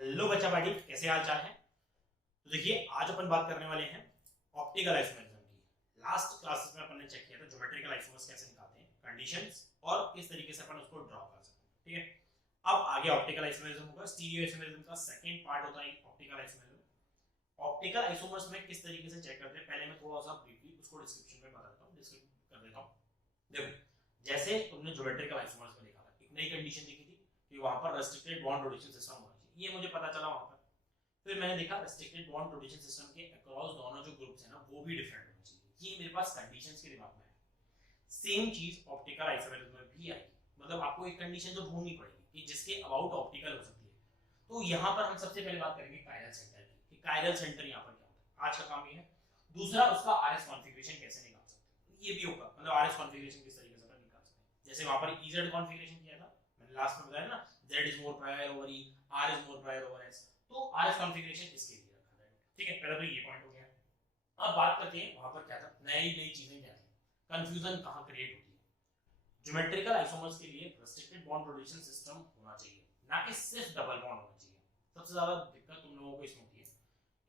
Hello बच्चा party, कैसे हाल चाल है। तो देखिए, आज अपन बात करने वाले हैं ऑप्टिकल आइसोमेरिज्म की। लास्ट क्लासेस में अपन ने चेक किया था ज्योमेट्रिकल आइसोमर्स कैसे निकालते हैं, कंडीशंस और किस तरीके से अपन उसको ड्रॉ कर सकते हैं। ठीक है, अब आगे ऑप्टिकल आइसोमेरिज्म होगा। स्टीरियो आइसोमेरिज्म का सेकंड पार्ट होता है ऑप्टिकल आइसोमेरिज्म। ऑप्टिकल आइसोमर्स में किस तरीके से चेक करते हैं, पहले मैं थोड़ा सा ब्रीफली उसको डिस्क्रिप्शन में बता देता हूँ, डिस्क्रिप्ट कर देता हूँ। देखो, जैसे तुमने ज्योमेट्रिकल आइसोमर्स में देखा था, एक नई कंडीशन देखी थी कि वहां पर रेस्ट्रिक्टेड बॉन्ड रोटेशन सिस्टम होना चाहिए, ये मुझे पता चला वहां पर। फिर मैंने देखा रेस्ट्रिक्टेड बॉन्ड रोटेशन सिस्टम के अक्रॉस दोनों जो ग्रुप्स हैं ना, वो भी डिफरेंट होने चाहिए। ये मेरे पास कंडीशंस के दिमाग में है। सेम चीज ऑप्टिकल आइसोमेरिज्म में भी आएगी, मतलब आपको एक कंडीशन तो ढूंढनी पड़ेगी कि जिसके अबाउट ऑप्टिकल हो सकती है। तो यहाँ पर हम सबसे पहले बात करेंगे कायरल सेंटर की, कि कायरल सेंटर यहाँ पर क्या होता है। आज का काम ये है। दूसरा, उसका आरएस कॉन्फ़िगरेशन कैसे निकाल सकते हैं, ये भी होगा, मतलब आरएस कॉन्फ़िगरेशन किस तरीके से निकाल सकते हैं। जैसे वहां पर इजेड कॉन्फ़िगरेशन किया था, मैंने लास्ट में बताया ना, z is more prior over e, r is more prior over s। तो आरएस कॉन्फ़िगरेशन इसके लिए रखा जाएगा। ठीक है, पहले तो ये पॉइंट हो गया। अब बात करते हैं वहां पर क्या था, नई नई चीजें क्या थी, कंफ्यूजन कहां क्रिएट होती है। ज्योमेट्रिकल आइसोमर्स के लिए रेस्ट्रिक्टेड बॉन्ड रोटेशन सिस्टम होना चाहिए, ना कि सिर्फ डबल बॉन्ड होना चाहिए। सबसे ज्यादा दिक्कत तुम लोगों को इसमें होती है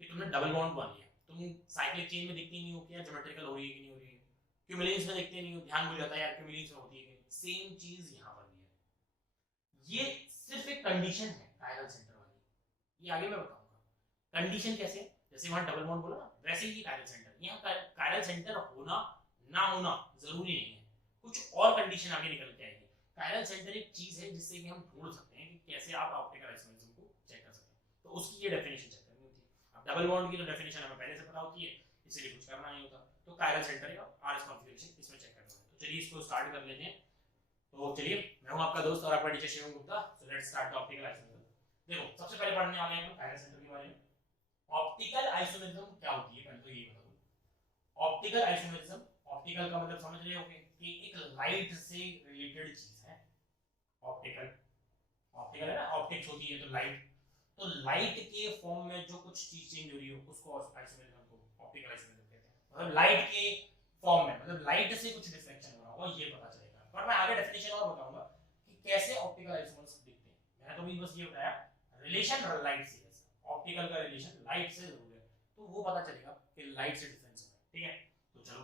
कि तुमने डबल बॉन्ड बना लिया, तुम साइक्लिक चेन में दिखती नहीं हो कि यार ज्योमेट्रिकल हो रही है कि नहीं हो रही है, क्यूमुलेन्स में देखते नहीं हो, ध्यान भूल जाता है यार क्यूमुलेन्स में होती है कि नहीं। सेम चीज यहां पर भी है। ये सिर्फ एक कंडीशन है कायरल सेंटर वाली, ये आगे मैं बताऊंगा कंडीशन कैसे। जैसे वहां डबल बॉन्ड बोला ना, वैसे ही कायरल सेंटर, यहाँ कायरल सेंटर होना ना होना जरूरी नहीं है, कुछ और कंडीशन आगे निकल के आएगी। कायरल सेंटर एक चीज है जिससे कि हम ढूंढ सकते हैं कि कैसे आप ऑप्टिकल आइसोमेरिज्म को चेक कर सकते हैं, तो उसकी ये डेफिनेशन चेक करनी होती है। अब डबल बॉन्ड की तो डेफिनेशन हमें पहले से पता होती है, इसलिए कुछ करना नहीं होता। तो कायरल सेंटर या आरएस कॉन्फ़िगरेशन इसमें चेक करना है। तो चलिए इसको स्टार्ट कर लेते हैं। तो चलिए, मैं हूं आपका दोस्त और आपका teacher Shivam Gupta. So let's start the optical isomerism. देखो, सबसे पहले पढ़ने वाले हैं हम कायरल सेंटर के बारे में। ऑप्टिकल आइसोमेरिज्म क्या होती है, पहले तो ये बताओ। ऑप्टिकल आइसोमेरिज्म, ऑप्टिकल का मतलब समझ रहे होगे कि एक लाइट से रिलेटेड चीज है। ऑप्टिकल, ऑप्टिकल है ना, ऑप्टिक्स होती है तो लाइट, तो लाइट के फॉर्म में जो कुछ चीज चेंज हो रही हो उसको आइसोमेरिज्म को ऑप्टिकल आइसोमेरिज्म कहते हैं। मतलब लाइट के फॉर्म में, मतलब लाइट से कुछ डिफ्लेक्शन हो रहा होगा, ये पता चलेगा। पर मैं आगे डेफिनेशन और बताऊंगा कि कैसे ऑप्टिकल आइसोमर्स दिखते हैं। मैंने तो भी बस ये बताया रिलेशन लाइट से, ऑप्टिकल का रिलेशन लाइट से जरूर है, तो वो पता चलेगा कि लाइट से डिफरेंस हो रहा है। ठीक है, तो चलो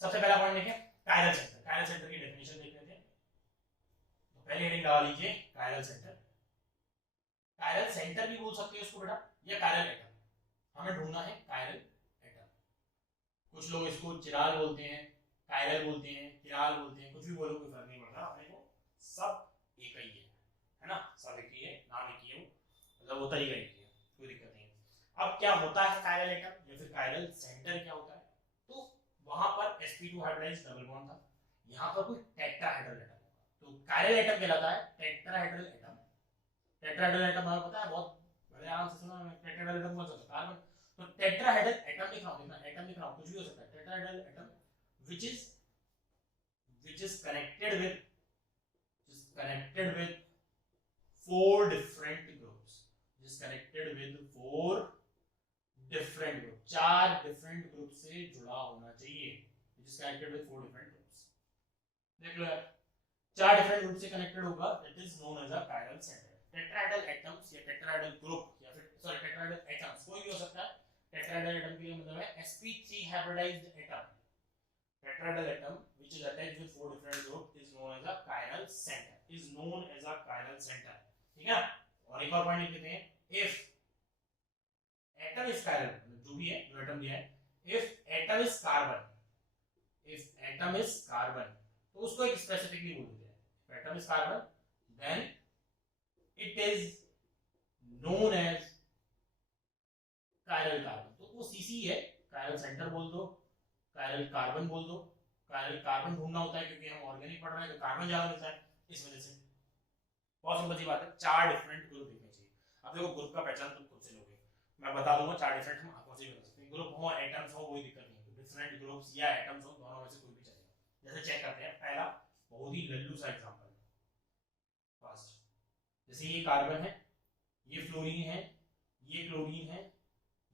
सबसे पहला पॉइंट देखें, कायरल सेंटर। कायरल सेंटर की डेफिनेशन देख लेते हैं। तो पहले हेडिंग लगा लीजिए कायरल सेंटर। कायरल सेंटर भी बोल सकते हो इसको बेटा, या कायरल एटम। हमें ढूंढना है कायरल एटम। कुछ लोग इसको चिराग बोलते हैं, कायरल बोलते हैं, चिराग बोलते हैं, कुछ भी बोलो कोई फर्क नहीं पड़ता अपने को, सब एक ही है ना, सब एक ही है, नाम एक ही है, मतलब वो तरीका एक ही है, कोई दिक्कत नहीं है। अब क्या होता है कायरल एटम या फिर कायरल सेंटर क्या होता है, तो वहां पर sp2 हाइब्रिडाइज्ड डबल बॉन्ड था, यहां पर कोई टेट्राहेड्रल एटम होगा, तो कायरल एटम कहलाता है टेट्राहेड्रल एटम। टेट्राहेड्रल एटम हमें पता है, बहुत बड़े आराम से सुना है, टेट्राहेड्रल एटम कौन सा होता है, कार्बन। तो टेट्राहेड्रल एटम लिख रहा हूं, देखना एटम लिख रहा हूं, कुछ भी हो सकता है। Tetrahedral atom which is connected with four different groups, is connected with four different group, चार different group से जुड़ा होना चाहिए, which is connected with four different groups। देख लो यार, चार different group से connected होगा, that is known as a chiral center। tetrahedral atoms या tetrahedral group या फिर sorry tetrahedral atoms कोई भी हो सकता है। tetrahedral atom के लिए मतलब है sp3 hybridized atom। tetrahedral atom which is attached with four different group is known as a chiral center, is known as a chiral center। ठीक है, और एक और पॉइंट लिख लेते हैं, if atom is chiral, जो भी है जो एटम दिया है, if atom is carbon, if atom is carbon, तो उसको एक स्पेसिफिकली बोल देते हैं, if atom is carbon then it is known as chiral carbon। तो वो cc है, chiral center बोल दो, chiral carbon बोल दो। chiral carbon ढूंढना होता है क्योंकि हम ऑर्गेनिक पढ़ रहे हैं तो कार्बन ज्यादा मिलता है, इस वजह से। बहुत सिंपल सी बात है, चार डिफरेंट ग्रुप दिखने चाहिए। अब देखो, ग्रुप का पहचान तुम खुद से लोगे, मैं बता दूंगा चार डिफरेंट हम आंखों से बता सकते हैं। ग्रुप हो, एटम्स हो, कोई दिक्कत नहीं है, डिफरेंट ग्रुप्स या एटम्स हो, दोनों में से कोई भी चलेगा। जैसे चेक करते हैं, पहला बहुत ही लल्लू सा एग्जांपल, फर्स्ट, जैसे ये कार्बन है, ये फ्लोरीन है, ये क्लोरीन है,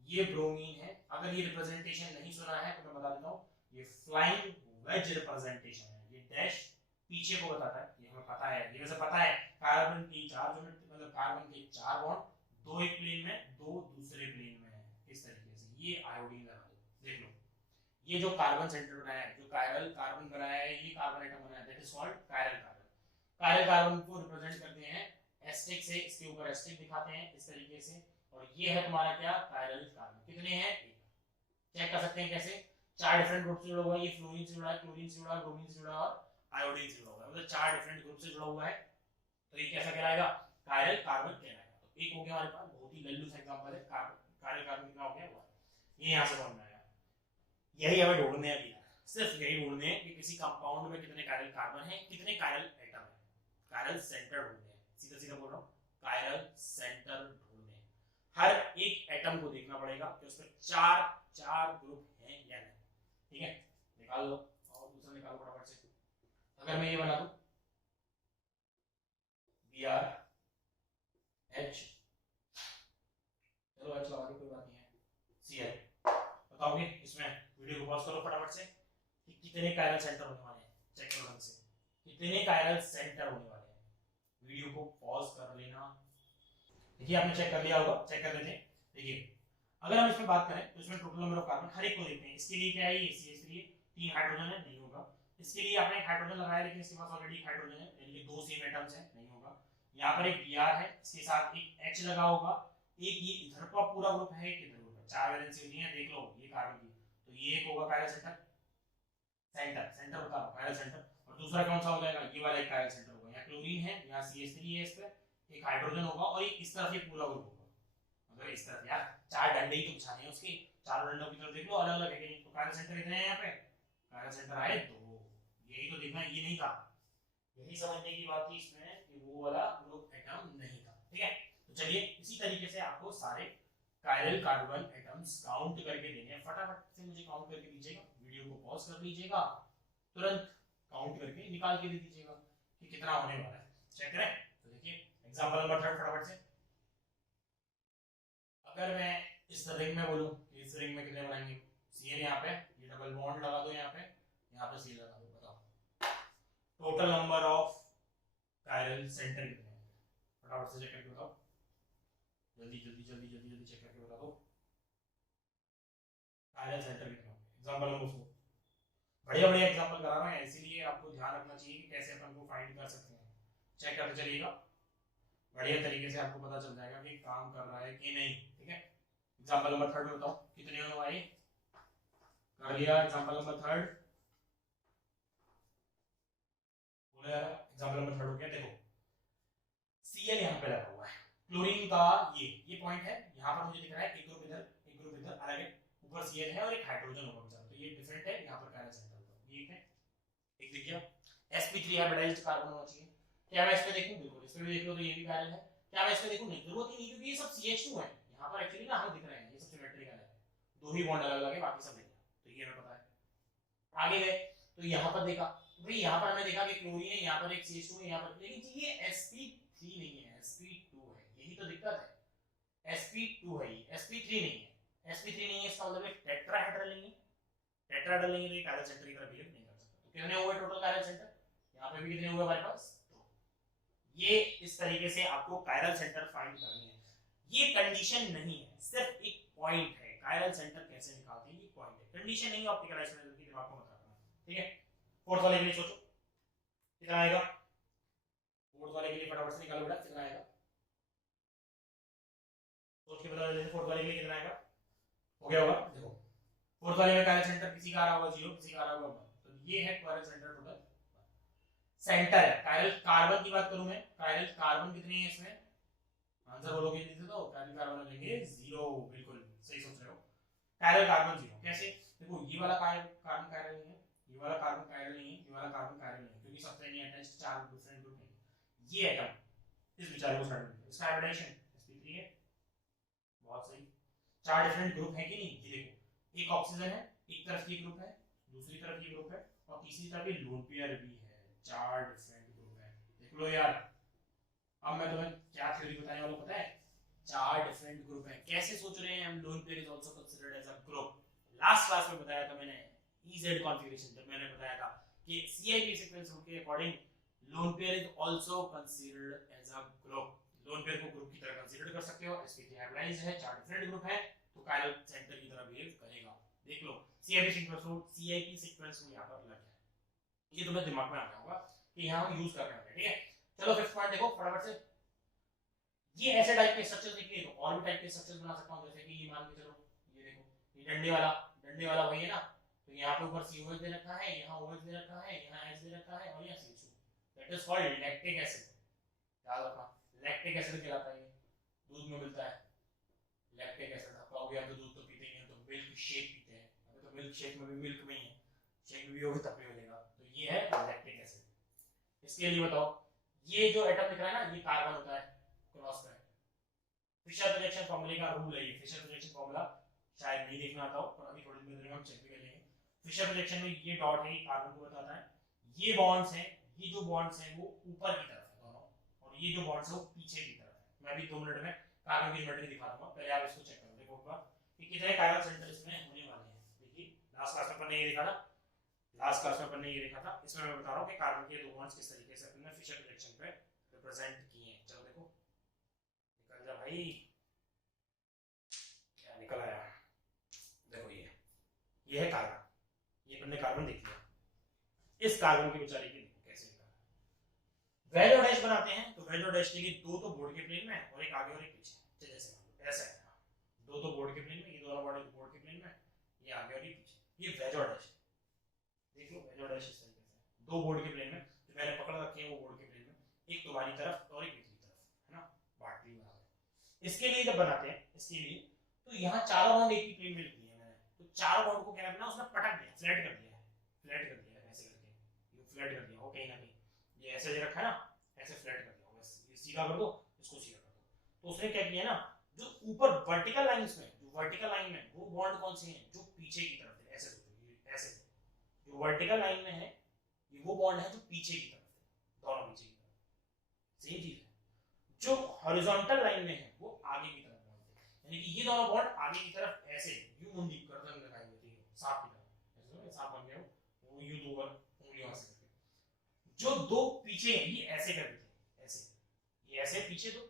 ये ब्रोमीन है। अगर ये रिप्रेजेंटेशन नहीं सुना है तो मैं बता देता हूँ, ये फ्लाइंग वेज रिप्रेजेंटेशन है। ये डैश पीछे को बताता है, ये हमें पता है, ये वैसे पता है कार्बन की चार यूनिट, मतलब कार्बन के चार बॉन्ड, दो एक प्लेन में, दो दूसरे प्लेन में है, इस तरीके से ये आयोडीन लगा दो। देख लो ये जो कार्बन सेंटर बनाया है, जो कायरल कार्बन बनाया है, ये कार्बन एटम बनाया है, that is called chiral carbon. Chiral carbon को रिप्रेजेंट करते हैं एस्टेरिक से, इसके ऊपर एस्टेरिक दिखाते हैं इस तरीके से, और ये है तुम्हारा क्या, कायरल कार्बन। कितने हैं, चेक कर सकते हैं कैसे, 4 डिफरेंट ग्रुप से जुड़ा हुआ है, ये फ्लोरीन से जुड़ा है, क्लोरीन से जुड़ा है, ब्रोमीन से जुड़ा है और आयोडीन से जुड़ा हुआ है, मतलब 4 डिफरेंट ग्रुप से जुड़ा हुआ है, तो ये कैसा कहलाएगा, कायरल कार्बन कहलाएगा। तो एक हो गया हमारे पास, बहुत ही लल्लू सा एग्जांपल है, कायरल कार्बन कितना हो गया, ये यहां से समझ में आया। यही हमें ढूंढने हैं अभी, सिर्फ यही ढूंढने हैं कि किसी कंपाउंड में कितने कायरल कार्बन है, कितने कायरल एटम है, कायरल सेंटर ढूंढने हैं, सीधा सीधा बोल रहा हूँ, कायरल सेंटर ढूंढने हैं। हर एक एटम को देखना पड़ेगा कि उसमें चार ग्रुप हैं या नहीं, ठीक है, निकाल लो और दूसरा निकालो फटाफट से। अगर मैं ये बना दूं Br H, चलो H लगा दो, कोई बात नहीं है, Cl, बताओगे इसमें, वीडियो को पॉज करो फटाफट से, कि कितने कायरल सेंटर होने वाले हैं, चेक करो ढंग से, कितने कायरल सेंटर होने वाले हैं, वीडियो को पॉज कर लेना। देखिए आपने चेक कर लिया होगा, चेक कर लेते हैं। देखिए अगर हम इसमें बात करें तो इसमें टोटल नंबर ऑफ कार्बन हर एक को देखते हैं, इसके लिए क्या है, ये CH3 3 हाइड्रोजन है, नहीं होगा, इसके लिए आपने एक हाइड्रोजन लगाया लेकिन इसके पास ऑलरेडी एक हाइड्रोजन है, यानी कि 2 सेम एटम्स हैं, नहीं होगा। यहाँ पर एक Br है, इसके साथ एक H लगा होगा, एक ये इधर का पूरा ग्रुप है, एक इधर ग्रुप है, 4 वैलेंसी होती है, देख लो ये कार्बन की, तो ये एक होगा कायरल सेंटर, सेंटर बता रहा हूं, कायरल सेंटर, और दूसरा कौन सा हो जाएगा, ये वाला एक कायरल सेंटर होगा, यहाँ क्लोरीन है, यहाँ CH3 है, इस पे एक हाइड्रोजन होगा, और एक इस तरफ ये पूरा ग्रुप होगा, मतलब इस तरफ, यार 4 डंडे ही तो बिछाने हैं उसके, चारों डंडों की तरफ देख लो अलग अलग है, तो कायरल सेंटर कितने हैं यहाँ पे, कायरल सेंटर आए 2, यही तो देखना, ये नहीं था, यही समझने की बात थी इसमें कि वो वाला ग्रुप एटम नहीं था, ठीक है। तो चलिए इसी तरीके से आपको सारे कायरल कार्बन एटम्स काउंट करके देने हैं, फटाफट से मुझे काउंट करके दीजिएगा, वीडियो को पॉज कर लीजिएगा, तुरंत काउंट करके निकाल के दे दीजिएगा कि कितना होने वाला है, चेक करें। तो देखिए एग्जांपल नंबर 3 फटाफट से, अगर मैं इस रिंग में बोलूं, इस रिंग में कितने बनाएंगे, Cl यहाँ पे, ये डबल बॉन्ड लगा दो, यहाँ पे Cl लगा दो, बताओ total number of chiral centre कितने हैं, फटाफट से चेक करके बताओ, जल्दी चेक करके बता दो, कायरल सेंटर कितने होंगे। एग्जांपल नंबर 4, बढ़िया एग्जांपल करा रहा है, इसीलिए आपको ध्यान रखना चाहिए कि कैसे अपन को फाइंड कर सकते हैं, चेक करते चलिएगा, बढ़िया तरीके से आपको पता चल जाएगा कि काम कर रहा है कि नहीं, ठीक है। एग्जांपल नंबर 3 में बताओ कितने होने वाले, कर लिया एग्जांपल नंबर 3, बोलो यार एग्जांपल नंबर 3 हो गया, देखो Cl यहाँ पे लगा हुआ है, क्लोरीन का ये पॉइंट है, यहाँ पर मुझे दिख रहा है एक ग्रुप इधर अलग है, ऊपर Cl है और एक हाइड्रोजन होगा बेचारा, तो ये डिफरेंट है, यहाँ पर कायरल सेंटर होगा, ये है एक, दिख गया sp3 हाइब्रिडाइज्ड कार्बन होना चाहिए, क्या मैं इस पे देखूं, बिल्कुल इस पे भी देख लो, तो ये भी कायरल है, क्या मैं इस पे देखूं, नहीं जरूरत ही नहीं, क्योंकि ये सब CH2 है, यहाँ पर एक्चुअली ना हम दिख रहे हैं, ये सब सिमेट्रिकल है, दो ही बॉन्ड अलग अलग है, बाकी सब दिख रहा है, तो ये हमें पता है। आगे गए तो यहाँ पर देखा, भाई यहाँ पर हमें देखा कि क्लोरीन है, यहाँ पर एक CH2 है, यहाँ पर, लेकिन ये sp3 नहीं है, sp2 है, यही तो दिक्कत है, sp2 है ये, sp3 नहीं है, sp3 नहीं है, इसका मतलब एक टेट्राहेड्रल नहीं है, टेट्राहेड्रल नहीं है तो ये कायरल सेंटर की तरह बिहेव नहीं कर सकता, तो कितने हुए टोटल कायरल सेंटर, यहाँ पे भी कितने हुए हमारे पास, तो ये इस तरीके से आपको कायरल सेंटर फाइंड करनी है, ये कंडीशन नहीं है, सिर्फ एक पॉइंट है, कायरल सेंटर कैसे निकालते हैं ये पॉइंट है, कंडीशन नहीं है ऑप्टिकल आइसोमेरिज्म की, दिमाग में मत रखना, ठीक है। फोर्थ वाले के लिए सोचो कितना आएगा, फोर्थ वाले के लिए फटाफट से निकालो बेटा, कितना आएगा, सोच के बता देते, फोर्थ वाले के लिए कितना आएगा, हो गया होगा, देखो फोर्थ वाले में कायरल सेंटर किसी का आ रहा होगा 0, किसी का आ रहा होगा 1, तो ये है कायरल सेंटर टोटल, सेंटर है। कायरल कार्बन की बात करूं मैं, कायरल कार्बन कितनी है इसमें, आंसर बोलोगे नहीं तो कायरल कार्बन लेंगे 0, बिल्कुल सही सोच रहे हो, कायरल कार्बन 0 कैसे, देखो ये वाला कार्बन कायरल नहीं है, ये वाला कार्बन कायरल नहीं है, ये वाला कार्बन कायरल नहीं है, क्योंकि सबसे नहीं अटैच्ड, 4 डिफरेंट ग्रुप है, ये एटम इस बेचारे को स्टार्ट कर, इसका हाइब्रिडाइजेशन sp3 है, बहुत सही, 4 डिफरेंट ग्रुप है कि नहीं, ये देखो एक ऑक्सीजन है, एक तरफ ये ग्रुप है, दूसरी तरफ ये ग्रुप है, और तीसरी तरफ ये लोन पेयर भी है, 4 डिफरेंट ग्रुप है, देख लो यार। अब मैं तुम्हें क्या थ्योरी बताने वाला पता है, 4 डिफरेंट ग्रुप है, कैसे सोच रहे हैं हम, lone pair is also considered as a group, last class में बताया था मैंने, EZ कॉन्फ़िगरेशन जब मैंने बताया था कि CIP सीक्वेंस के according lone pair is also considered as a group, lone pair को ग्रुप की तरह कंसीडर कर सकते हो, sp3 हाइब्रिडाइज्ड है, 4 डिफरेंट ग्रुप है, तो कायरल सेंटर की तरह बिहेव करेगा। देख लो CIP सीक्वेंस को यहाँ पर लग जाए, ये तुम्हें दिमाग में आ गया होगा कि यहाँ हम यूज कर रहे हैं। ठीक है, चलो फिफ्थ पॉइंट देखो फटाफट से। ये ऐसे टाइप के स्ट्रक्चर देखिए, तो और भी टाइप के स्ट्रक्चर्स बना सकता हूँ, जैसे कि ये मान के चलो, ये देखो, ये डंडे वाला वही है ना, तो यहाँ पे ऊपर COH दे रखा है, यहाँ OH दे रखा है, यहाँ H दे रखा है और यहाँ CH2, that is called lactic acid. याद रखना, लैक्टिक एसिड कहलाता है, दूध में मिलता है लैक्टिक एसिड। आप कहोगे हम तो दूध तो पीते ही हैं, तो मिल्क शेक पीते हैं, अबे तो मिल्क शेक में भी मिल्क में ही है, शेक में भी होगा तब भी मिलेगा, तो ये है लैक्टिक एसिड। इसके लिए बताओ, ये जो एटम दिख रहा है ना, ये कार्बन होता है क्रॉस पे। फिशर रिएक्शन फार्मूले का रूल है ये, फिशर रिएक्शन फार्मूला शायद नहीं देखना आता हो, पर अभी थोड़ी देर में हम चेक भी कर लेंगे। फिशर रिएक्शन में ये डॉट है, ये कार्बन को बताता है, ये बॉन्ड्स हैं, ये जो बॉन्ड्स हैं वो ऊपर की तरफ है दोनों, और ये जो बॉन्ड्स है वो पीछे की तरफ है। मैं भी 2 मिनट में कार्बन की ज्योमेट्री दिखा दूंगा, पहले आप इसको चेक करो। देखो ऊपर कि कितने कायरल सेंटर इसमें होने वाले हैं। देखिए लास्ट क्लास में अपन ने ये देखा था, लास्ट क्लास में अपन ने ये देखा था, इसमें मैं बता रहा हूं कि कार्बन के दो बॉन्ड्स किस तरीके से अपन ने फिशर रिएक्शन पे रिप्रेजेंट किए हैं। चलो देखो, निकल जा भाई, क्या निकल आया, देखो ये है कार्बन, ये अपन ने कार्बन देख लिया। इस कार्बन के बेचारे की देखो कैसे निकल रहा है। वैज और डैश बनाते हैं, तो वैज और डैश के लिए दो तो बोर्ड के प्लेन में और एक आगे और एक पीछे, जैसे ऐसा है, दो तो बोर्ड के प्लेन में, ये दोनों बोर्ड के प्लेन में, ये आगे और ये पीछे, ये वैज और डैश। देख लो वैज और डैश इस तरीके से, दो बोर्ड के प्लेन में जो मैंने पकड़ रखे हैं वो बोर्ड के प्लेन में, एक तुम्हारी तरफ और एक दूसरी तरफ, है ना, बाटली बराबर। इसके लिए जब बनाते हैं, इसके लिए तो यहाँ चारों बॉन्ड एक ही प्लेन में लिख दिए मैंने, तो चारों बॉन्ड को क्या करना, उसने पटक दिया, फ्लैट कर दिया है, फ्लैट कर दिया है ऐसे करके, ये फ्लैट कर दिया हो कहीं ना कहीं, ये ऐसे दे रखा है ना, ऐसे फ्लैट कर दिया हो, ये सीधा कर दो, इसको सीधा कर दो। तो उसने क्या किया ना, जो ऊपर वर्टिकल लाइंस में, जो वर्टिकल लाइन में वो बॉन्ड कौन से हैं, जो पीछे की तरफ है, ऐसे ऐसे जो वर्टिकल लाइन में है ये वो बॉन्ड है जो पीछे की तरफ है, दोनों पीछे की तरफ। सेम चीज है, जो हॉरिजॉन्टल लाइन में है वो आगे की तरफ बॉन्ड है, यानी कि ये दोनों बॉन्ड आगे की तरफ ऐसे यूं मुंडी गर्दन लगाई हुई है सांप की तरह, ऐसे सांप बन गया वो यूं दो बार उंगलियों से करके। जो दो पीछे हैं ये ऐसे कर देते, ऐसे, ये ऐसे पीछे दो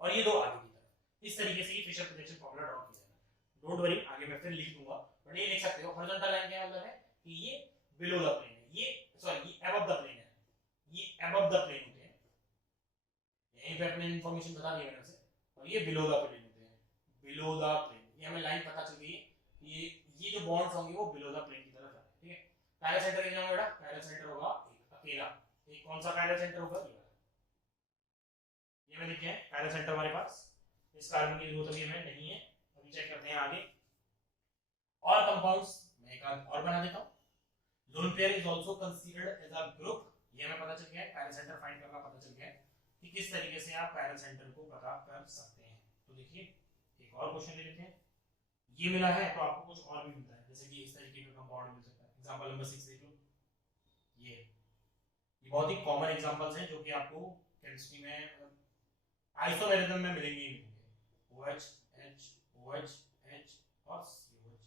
और ये दो आगे की तरफ। इस तरीके से ये फिशर प्रोजेक्शन फार्मूला ड्रॉ किया जाएगा। डोंट वरी, आगे मैं फिर लिख दूंगा, बट ये लिख सकते हो। हॉरिजॉन्टल लाइन क्या मतलब है कि ये बिलो द प्लेन है, ये सॉरी ये अबव द प्लेन है, ये अबव द प्लेन होते हैं, यहीं पे अपने इंफॉर्मेशन बता दी मैंने उसे, और ये बिलो द प्लेन होते हैं, बिलो द प्लेन। ये हमें लाइन पता चल गई है, ये जो बॉन्ड्स होंगे वो बिलो द प्लेन की तरफ है। ठीक है, कायरल सेंटर कितना होगा बेटा, कायरल सेंटर होगा एक अकेला, एक कौन सा कायरल सेंटर होगा, ये मैंने लिखा है कायरल सेंटर हमारे पास। इस कार्बन की जरूरत अभी हमें नहीं है, अभी चेक करते हैं आगे। और कंपाउंड्स मैं एक और बना देता हूं। Lone pair is also considered as a group, ये हमें पता चल गया है, कायरल सेंटर फाइंड करना पता चल गया है कि किस तरीके से आप कायरल सेंटर को पता कर सकते हैं। तो देखिए एक और क्वेश्चन ले लेते हैं, ये मिला है तो आपको कुछ और भी मिलता है, जैसे कि इस तरीके का कंपाउंड मिल सकता है। एग्जांपल नंबर 6 देख लो, ये बहुत ही कॉमन एग्जांपल्स हैं जो कि आपको केमिस्ट्री में आइसोमेरिज्म में मिलेंगे ही मिलेंगे। OH H OH H और COH,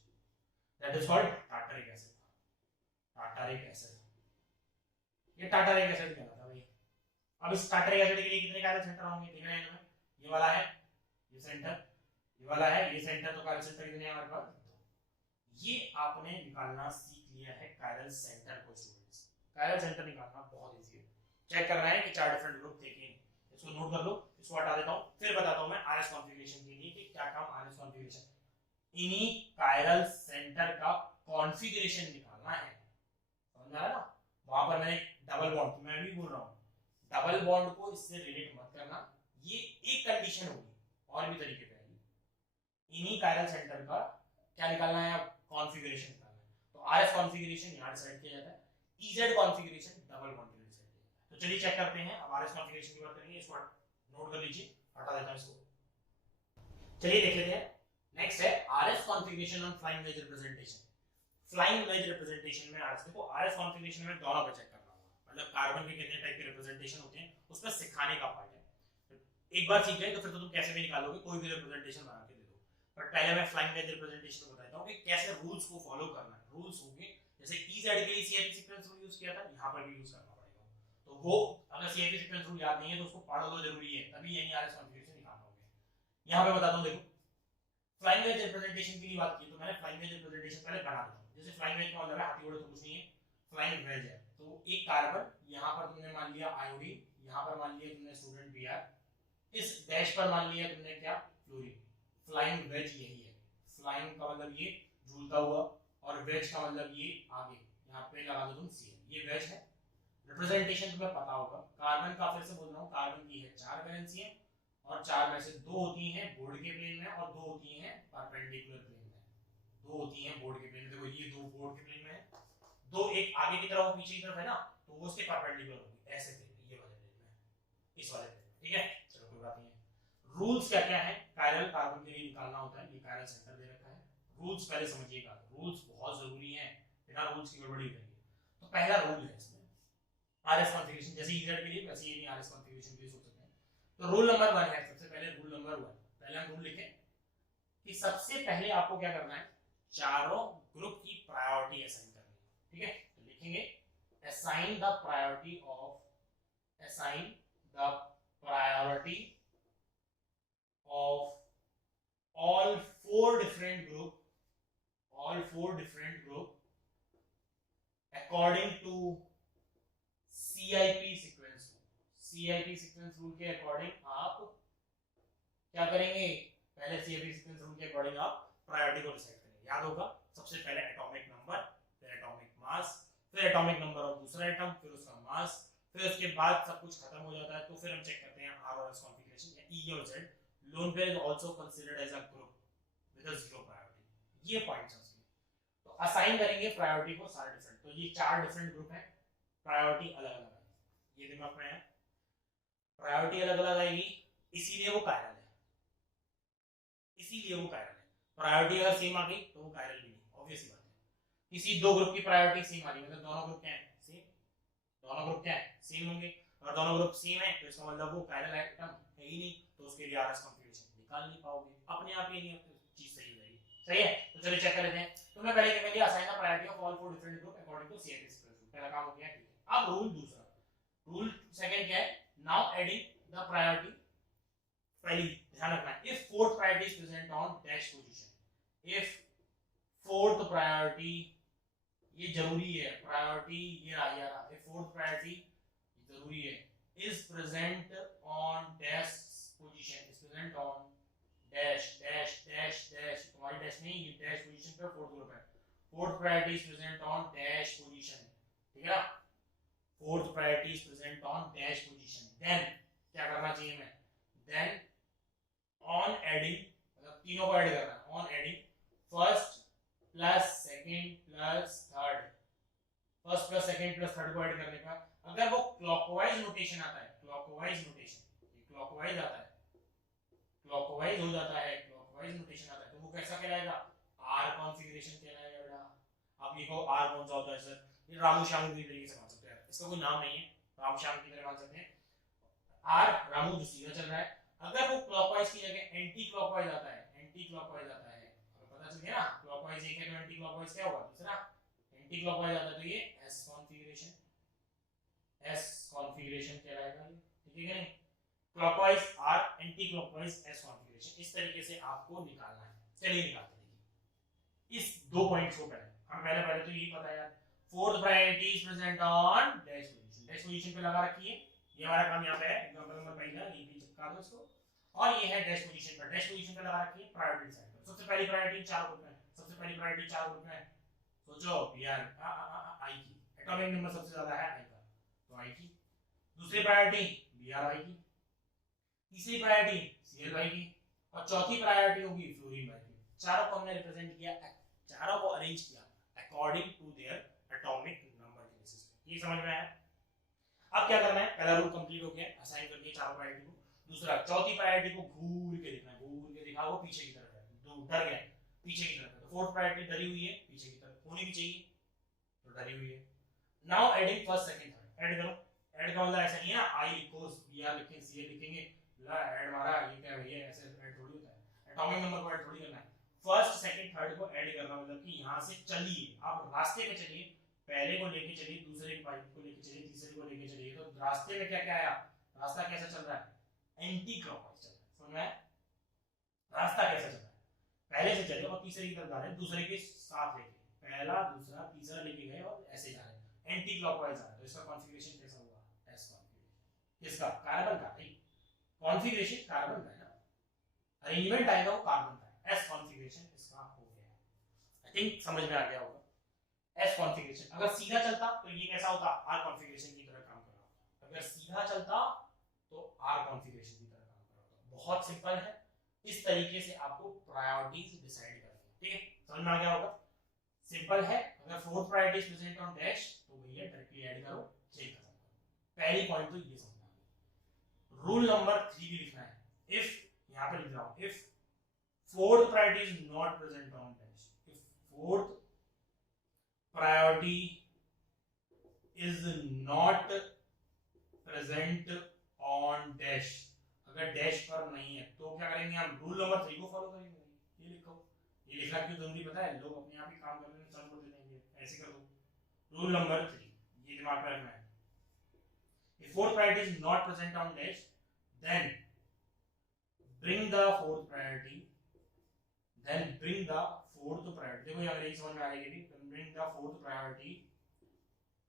that is called tartaric acid. Tartaric acid, ये टार्टरिक एसिड कहलाता है भाई। अब इस टार्टरिक एसिड के लिए कितने कायरल सेंटर होंगे, देख रहे हैं हमें, ये वाला है, ये सेंटर, ये वाला है, ये सेंटर, तो कायरल सेंटर कितने हैं हमारे पास, तो ये आपने निकालना सीख लिया है कायरल सेंटर को। स्टूडेंट्स कायरल सेंटर निकालना बहुत इजी है, चेक करना है कि 4 डिफरेंट ग्रुप थे कि नहीं, इसको नोट कर लो, इसको हटा देता हूं, फिर बताता हूं मैं RS कॉन्फ़िगरेशन के लिए कि क्या काम RS कॉन्फ़िगरेशन, इन्हीं कायरल सेंटर का कॉन्फ़िगरेशन निकालना है, समझ आ रहा है ना। वहां पर मैंने डबल बॉन्ड, तो मैं भी बोल रहा हूं डबल बॉन्ड को इससे रिलेट मत करना, ये एक कंडीशन होगी, और भी तरीके पे आएगी। इन्हीं कायरल सेंटर का क्या निकालना है, कॉन्फ़िगरेशन निकालना है, तो RS कॉन्फ़िगरेशन यहां डिसाइड किया जाता है, EZ कॉन्फ़िगरेशन डबल बॉन्ड के लिए डिसाइड किया जाता है। तो चलिए चेक करते हैं, अब RS कॉन्फ़िगरेशन की बात करेंगे, इसको नोट कर लीजिए, हटा देता हूं इसको। चलिए देख लेते हैं, नेक्स्ट है RS configuration on flying wedge representation. Flying wedge representation में RS, देखो RS कॉन्फ़िगरेशन में दोनों पे चेक करना होगा, मतलब कार्बन के कितने टाइप के रिप्रेजेंटेशन होते हैं उसमें सिखाने का पार्ट है। एक बार सीख गए तो फिर तो तुम कैसे भी निकालोगे, कोई भी रिप्रेजेंटेशन बना के दे दो, बट पहले मैं फ्लाइंग वेज रिप्रेजेंटेशन बताता हूं कि कैसे रूल्स को फॉलो करना है। रूल्स होंगे जैसे EZ के लिए CIP सीक्वेंस को यूज किया था, यहां पर भी यूज करना पड़ेगा, तो तो वो अगर सीआईपी सीक्वेंस रूल याद नहीं है तो उसको पढ़ लो, जरूरी है, तभी एनईआरएस कॉन्फ़िगरेशन निकाल पाओगे। यहाँ पे बताता हूँ, देखो फ्लाइंग वेज रिप्रेजेंटेशन की भी बात की तो मैंने फ्लाइंग वेज रिप्रेजेंटेशन पहले बना देता हूँ। जैसे फ्लाइंग वेज का मतलब है हाथी घोड़े तो कुछ नहीं है, फ्लाइंग वेज है तो एक कार्बन, यहाँ पर तुमने मान लिया आयोडीन, यहाँ पर मान लिया तुमने स्टूडेंट बी आर, इस डैश पर मान लिया तुमने क्या, फ्लोरीन। फ्लाइंग वेज यही है, फ्लाइंग का मतलब ये झूलता हुआ, और वेज का मतलब ये आगे, यहाँ पे लगा दो तुम सी, ये वेज है। रिप्रेजेंटेशन तुम्हें पता होगा, कार्बन का फिर से बोल रहा हूँ, कार्बन की है 4 वैलेंसी है, और 4 में से 2 होती हैं बोर्ड के प्लेन में और 2 होती हैं परपेंडिकुलर प्लेन में। 2 होती हैं बोर्ड के प्लेन में, देखो ये 2 बोर्ड के प्लेन में है, 2 एक आगे की तरफ और पीछे की तरफ है ना, तो वो उसके परपेंडिकुलर होगी, ऐसे प्लेन में, ये वाले प्लेन में, इस वाले प्लेन में, ठीक है। चलो कोई बात नहीं है। रूल्स क्या क्या है, कायरल कार्बन के लिए निकालना होता है, ये कायरल सेंटर दे रखा है। रूल्स पहले समझिएगा, रूल्स बहुत जरूरी है, बिना रूल्स की गड़बड़ी हो जाएगी। तो पहला रूल है इसमें आरएस कॉन्फ़िगरेशन, जैसे इजेड के लिए वैसे ये भी आरएस कॉन्फ़िगरेशन के लिए सोच सकते हैं। तो रूल नंबर 1 है, सबसे पहले रूल नंबर 1, पहले हम रूल लिखें कि सबसे पहले आपको क्या करना है, चारों ग्रुप की प्रायोरिटी असाइन करनी है, ठीक है। तो लिखेंगे assign the priority of assign the priority of all four different group according to CIP sequence rule। CIP sequence rule के अकॉर्डिंग आप क्या करेंगे, पहले CIP sequence rule के अकॉर्डिंग आप प्रायोरिटी को डिसाइड करेंगे। याद होगा, सबसे पहले एटॉमिक नंबर, फिर एटॉमिक मास, फिर एटॉमिक नंबर ऑफ दूसरा एटम, फिर उसका मास, फिर उसके बाद सब कुछ खत्म हो जाता है तो फिर हम चेक करते हैं आर और एस कॉन्फ़िगरेशन या ई और Z. Lone pair is also considered as a group with a zero priority. ये पॉइंट्स हैं उसके। तो असाइन करेंगे प्रायोरिटी को सारे डिफरेंट, तो ये 4 डिफरेंट ग्रुप हैं, प्रायोरिटी अलग अलग है, ये दिमाग में है, प्रायोरिटी अलग अलग आएगी, इसीलिए वो कायरल है, इसीलिए वो कायरल है। प्रायोरिटी अगर सेम आ गई तो वो कायरल भी नहीं, ऑब्वियस बात है। किसी दो ग्रुप की प्रायोरिटी सेम आ रही है, मतलब दोनों ग्रुप क्या है, सेम, दोनों ग्रुप क्या है, सेम होंगे, और दोनों ग्रुप सेम है तो इसका मतलब वो कायरल आइटम है ही नहीं, तो उसके लिए आरएस कॉन्फ़िगरेशन निकाल नहीं पाओगे, अपने आप ही नहीं चीज सही हो जाएगी। सही है, तो चलिए चेक कर लेते हैं। तो मैं पहले क्या कर लिया, assign the priority of all four different group according to CIP sequence rule, पहला काम हो गया, ठीक है। अब रूल दूसरा, रूल सेकंड क्या है, नाउ एडिंग द प्रायोरिटी, पहली ध्यान रखना है, if fourth priority is present on dash position, if fourth priority, ये जरूरी है, प्रायोरिटी ये रहा, इफ फोर्थ प्रायोरिटी जरूरी है, is present on dash position, is present on dash dash dash dash, तुम्हारी डैश नहीं, ये डैश पोजीशन पे फोर्थ ग्रुप है, fourth priority is present on dash position, ठीक है ना, fourth priority is present on dash position, then क्या करना चाहिए मैं, देन ऑन एडिंग, मतलब तीनों को ऐड करना है, on adding first plus second plus third, first plus second plus third को ऐड करने का, अगर वो क्लॉकवाइज नोटेशन आता है, क्लॉकवाइज नोटेशन, ये क्लॉकवाइज आता है, क्लॉकवाइज हो जाता है, क्लॉकवाइज नोटेशन आता है, तो वो कैसा कहलाएगा, आर कॉन्फ़िगरेशन कहलाएगा बेटा। आप लिखो आर कौन सा होता है सर, ये रामू श्याम की तरीके से मान सकते हैं, इसका कोई नाम नहीं है, राम श्याम की तरह मान सकते हैं, आर रामू जो सीधा चल रहा है, अगर वो क्लॉकवाइज की जगह एंटी क्लॉकवाइज आता है, एंटी क्लॉकवाइज आता है, तो पता चल गया ना, क्लॉकवाइज एक है तो एंटी क्लॉकवाइज क्या होगा, दूसरा एंटी क्लॉकवाइज आता है तो ये एस कॉन्फ़िगरेशन, एस कॉन्फ़िगरेशन कहलाएगा ये, ठीक है नहीं, clockwise R, anti clockwise S configuration, इस तरीके से आपको निकालना है। चलिए निकालते हैं, देखिए इस दो पॉइंट्स को पहले हम पहले तो यही पता है यार, fourth priority is present on dash position, dash position पे लगा रखी है, ये हमारा काम यहाँ पे है, एग्जांपल नंबर पहला ये भी चिपका दो इसको, और ये है डैश पोजीशन पर, डैश पोजीशन पे लगा रखी है प्रायोरिटी साइड पर। सबसे पहली प्रायोरिटी 4 ग्रुप में, सबसे पहली प्रायोरिटी 4 ग्रुप में, सोचो यार आई की, एटॉमिक नंबर सबसे ज्यादा है आई का, तो आई की, दूसरी प्रायोरिटी बी आर आई की, तीसरी प्रायोरिटी सीएल वाई की, और चौथी प्रायोरिटी होगी फ्लोरीन वाई की। चारों को हमने रिप्रेजेंट किया, चारों को अरेंज किया according to their atomic number के बेसिस पे। ये समझ में आया। अब क्या करना है, पहला रूल कंप्लीट हो गया, असाइन कर दिया चारों प्रायोरिटी को। दूसरा, चौथी प्रायोरिटी को घूर के देखना है, घूर के दिखा, वो पीछे की तरफ है, तो डर गया पीछे की तरफ है, तो फोर्थ प्रायोरिटी डरी हुई है, पीछे की तरफ होनी भी चाहिए, तो डरी हुई है। Now adding first second third, add करो, ऐड का मतलब ऐसा नहीं है ना आई लिखो बी आर लिखेंगे सी लिखेंगे, ला ऐड मारा, ये क्या भैया ऐसे ऐड थोड़ी होता है, एटॉमिक नंबर को ऐड थोड़ी करना है, फर्स्ट सेकंड थर्ड को ऐड करना, मतलब कि यहां से चलिए आप रास्ते पे चलिए, पहले को लेके चलिए, दूसरे को लेके चलिए, तीसरे को लेके चलिए, तो रास्ते में क्या क्या आया, रास्ता कैसा चल रहा है, एंटी क्लॉकवाइज चल रहा है। समझ में आया रास्ता कैसा चल रहा है, पहले से चले और तीसरे की तरफ जा रहे हैं, दूसरे के साथ लेके, पहला दूसरा तीसरा लेके गए और ऐसे जा रहे हैं, एंटी क्लॉकवाइज आ रहा है। तो इसका कॉन्फ़िगरेशन कैसा हुआ, एस कॉन्फ़िगरेशन। किसका, कार्बन का, भाई कॉन्फ़िगरेशन कार्बन का है ना, अरेंजमेंट आएगा वो कार्बन का है, एस कॉन्फ़िगरेशन इसका हो गया। आई थिंक समझ में आ गया होगा। एस कॉन्फ़िगरेशन अगर सीधा चलता तो ये कैसा होता, आर कॉन्फ़िगरेशन की तरह काम कर रहा होता। अगर सीधा चलता तो आर कॉन्फ़िगरेशन की तरह काम कर रहा होता। बहुत सिंपल है, इस तरीके से आपको प्रायोरिटीज डिसाइड करनी है। ठीक है, समझ में आ गया होगा, सिंपल है। अगर fourth priority is present on dash तो भैया डायरेक्टली ऐड करो, चेक खत्म करो। पहली पॉइंट तो ये समझना है। रूल नंबर 3 भी लिखना है। इफ, यहां पे लिख रहा हूं, if fourth priority is not present on dash, if fourth priority is not present on dash, अगर डैश पर नहीं है तो क्या करेंगे हम, रूल नंबर 3 को फॉलो करेंगे। ये लिखो, ये लिखना क्यों जरूरी पता है, लोग अपने आप ही काम करने में चालू कर देते हैं, ऐसे कर दो। रूल नंबर 3 ये दिमाग में रखना है, if fourth priority is not present on dash then bring the fourth priority, then bring the fourth priority, देखो ये अंग्रेजी समझ में आ रही है भी, bring the fourth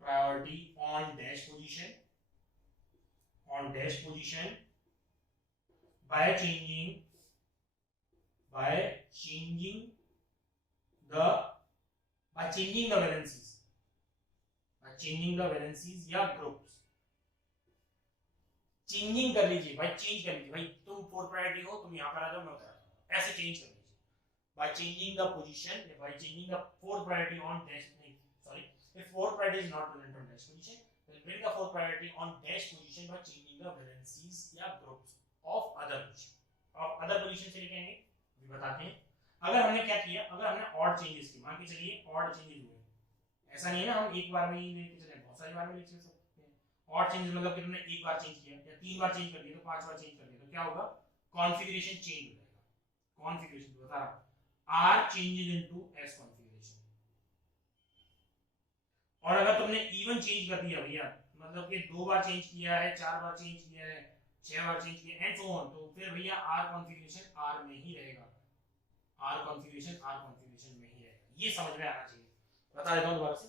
priority on dash position, on dash position by changing the valencies, by changing the valencies या groups. Changing कर लीजिए भाई, चेंज कर लीजिए भाई, तुम फोर्थ प्रायोरिटी हो, तुम यहाँ पर आ जाओ, मैं उधर आ जाऊँ, ऐसे चेंज कर लीजिए। By changing the position, by changing the fourth priority on dash, नहीं sorry, if fourth priority is not present on dash position then bring the fourth priority on dash position by changing the valencies या groups of other position। of other position से लिखेंगे अभी बताते हैं। अगर हमने क्या किया, अगर हमने ऑड चेंजेस की, मान के चलिए ऑड चेंजेस हुए, ऐसा नहीं है ना हम एक बार में ही लेके चले, बहुत सारी बार में लेके चल सकते हैं। ऑड चेंजेस मतलब कि तुमने एक बार चेंज किया या 3 बार चेंज कर दिया तो 5 बार चेंज कर दिया तो क्या होगा, कॉन्फ़िगरेशन चेंज हो जाएगा। कॉन्फ़िगरेशन बता रहा हूं, R changes into S configuration. और अगर तुमने इवन चेंज कर दिया भैया, मतलब कि 2 बार चेंज किया है, 4 बार चेंज किया है, 6 बार चेंज किया एंड सो ऑन, तो फिर भैया आर कॉन्फ़िगरेशन आर में ही रहेगा, आर कॉन्फ़िगरेशन में ही रहेगा। ये समझ में आना चाहिए। बता देता हूं दोबारा से,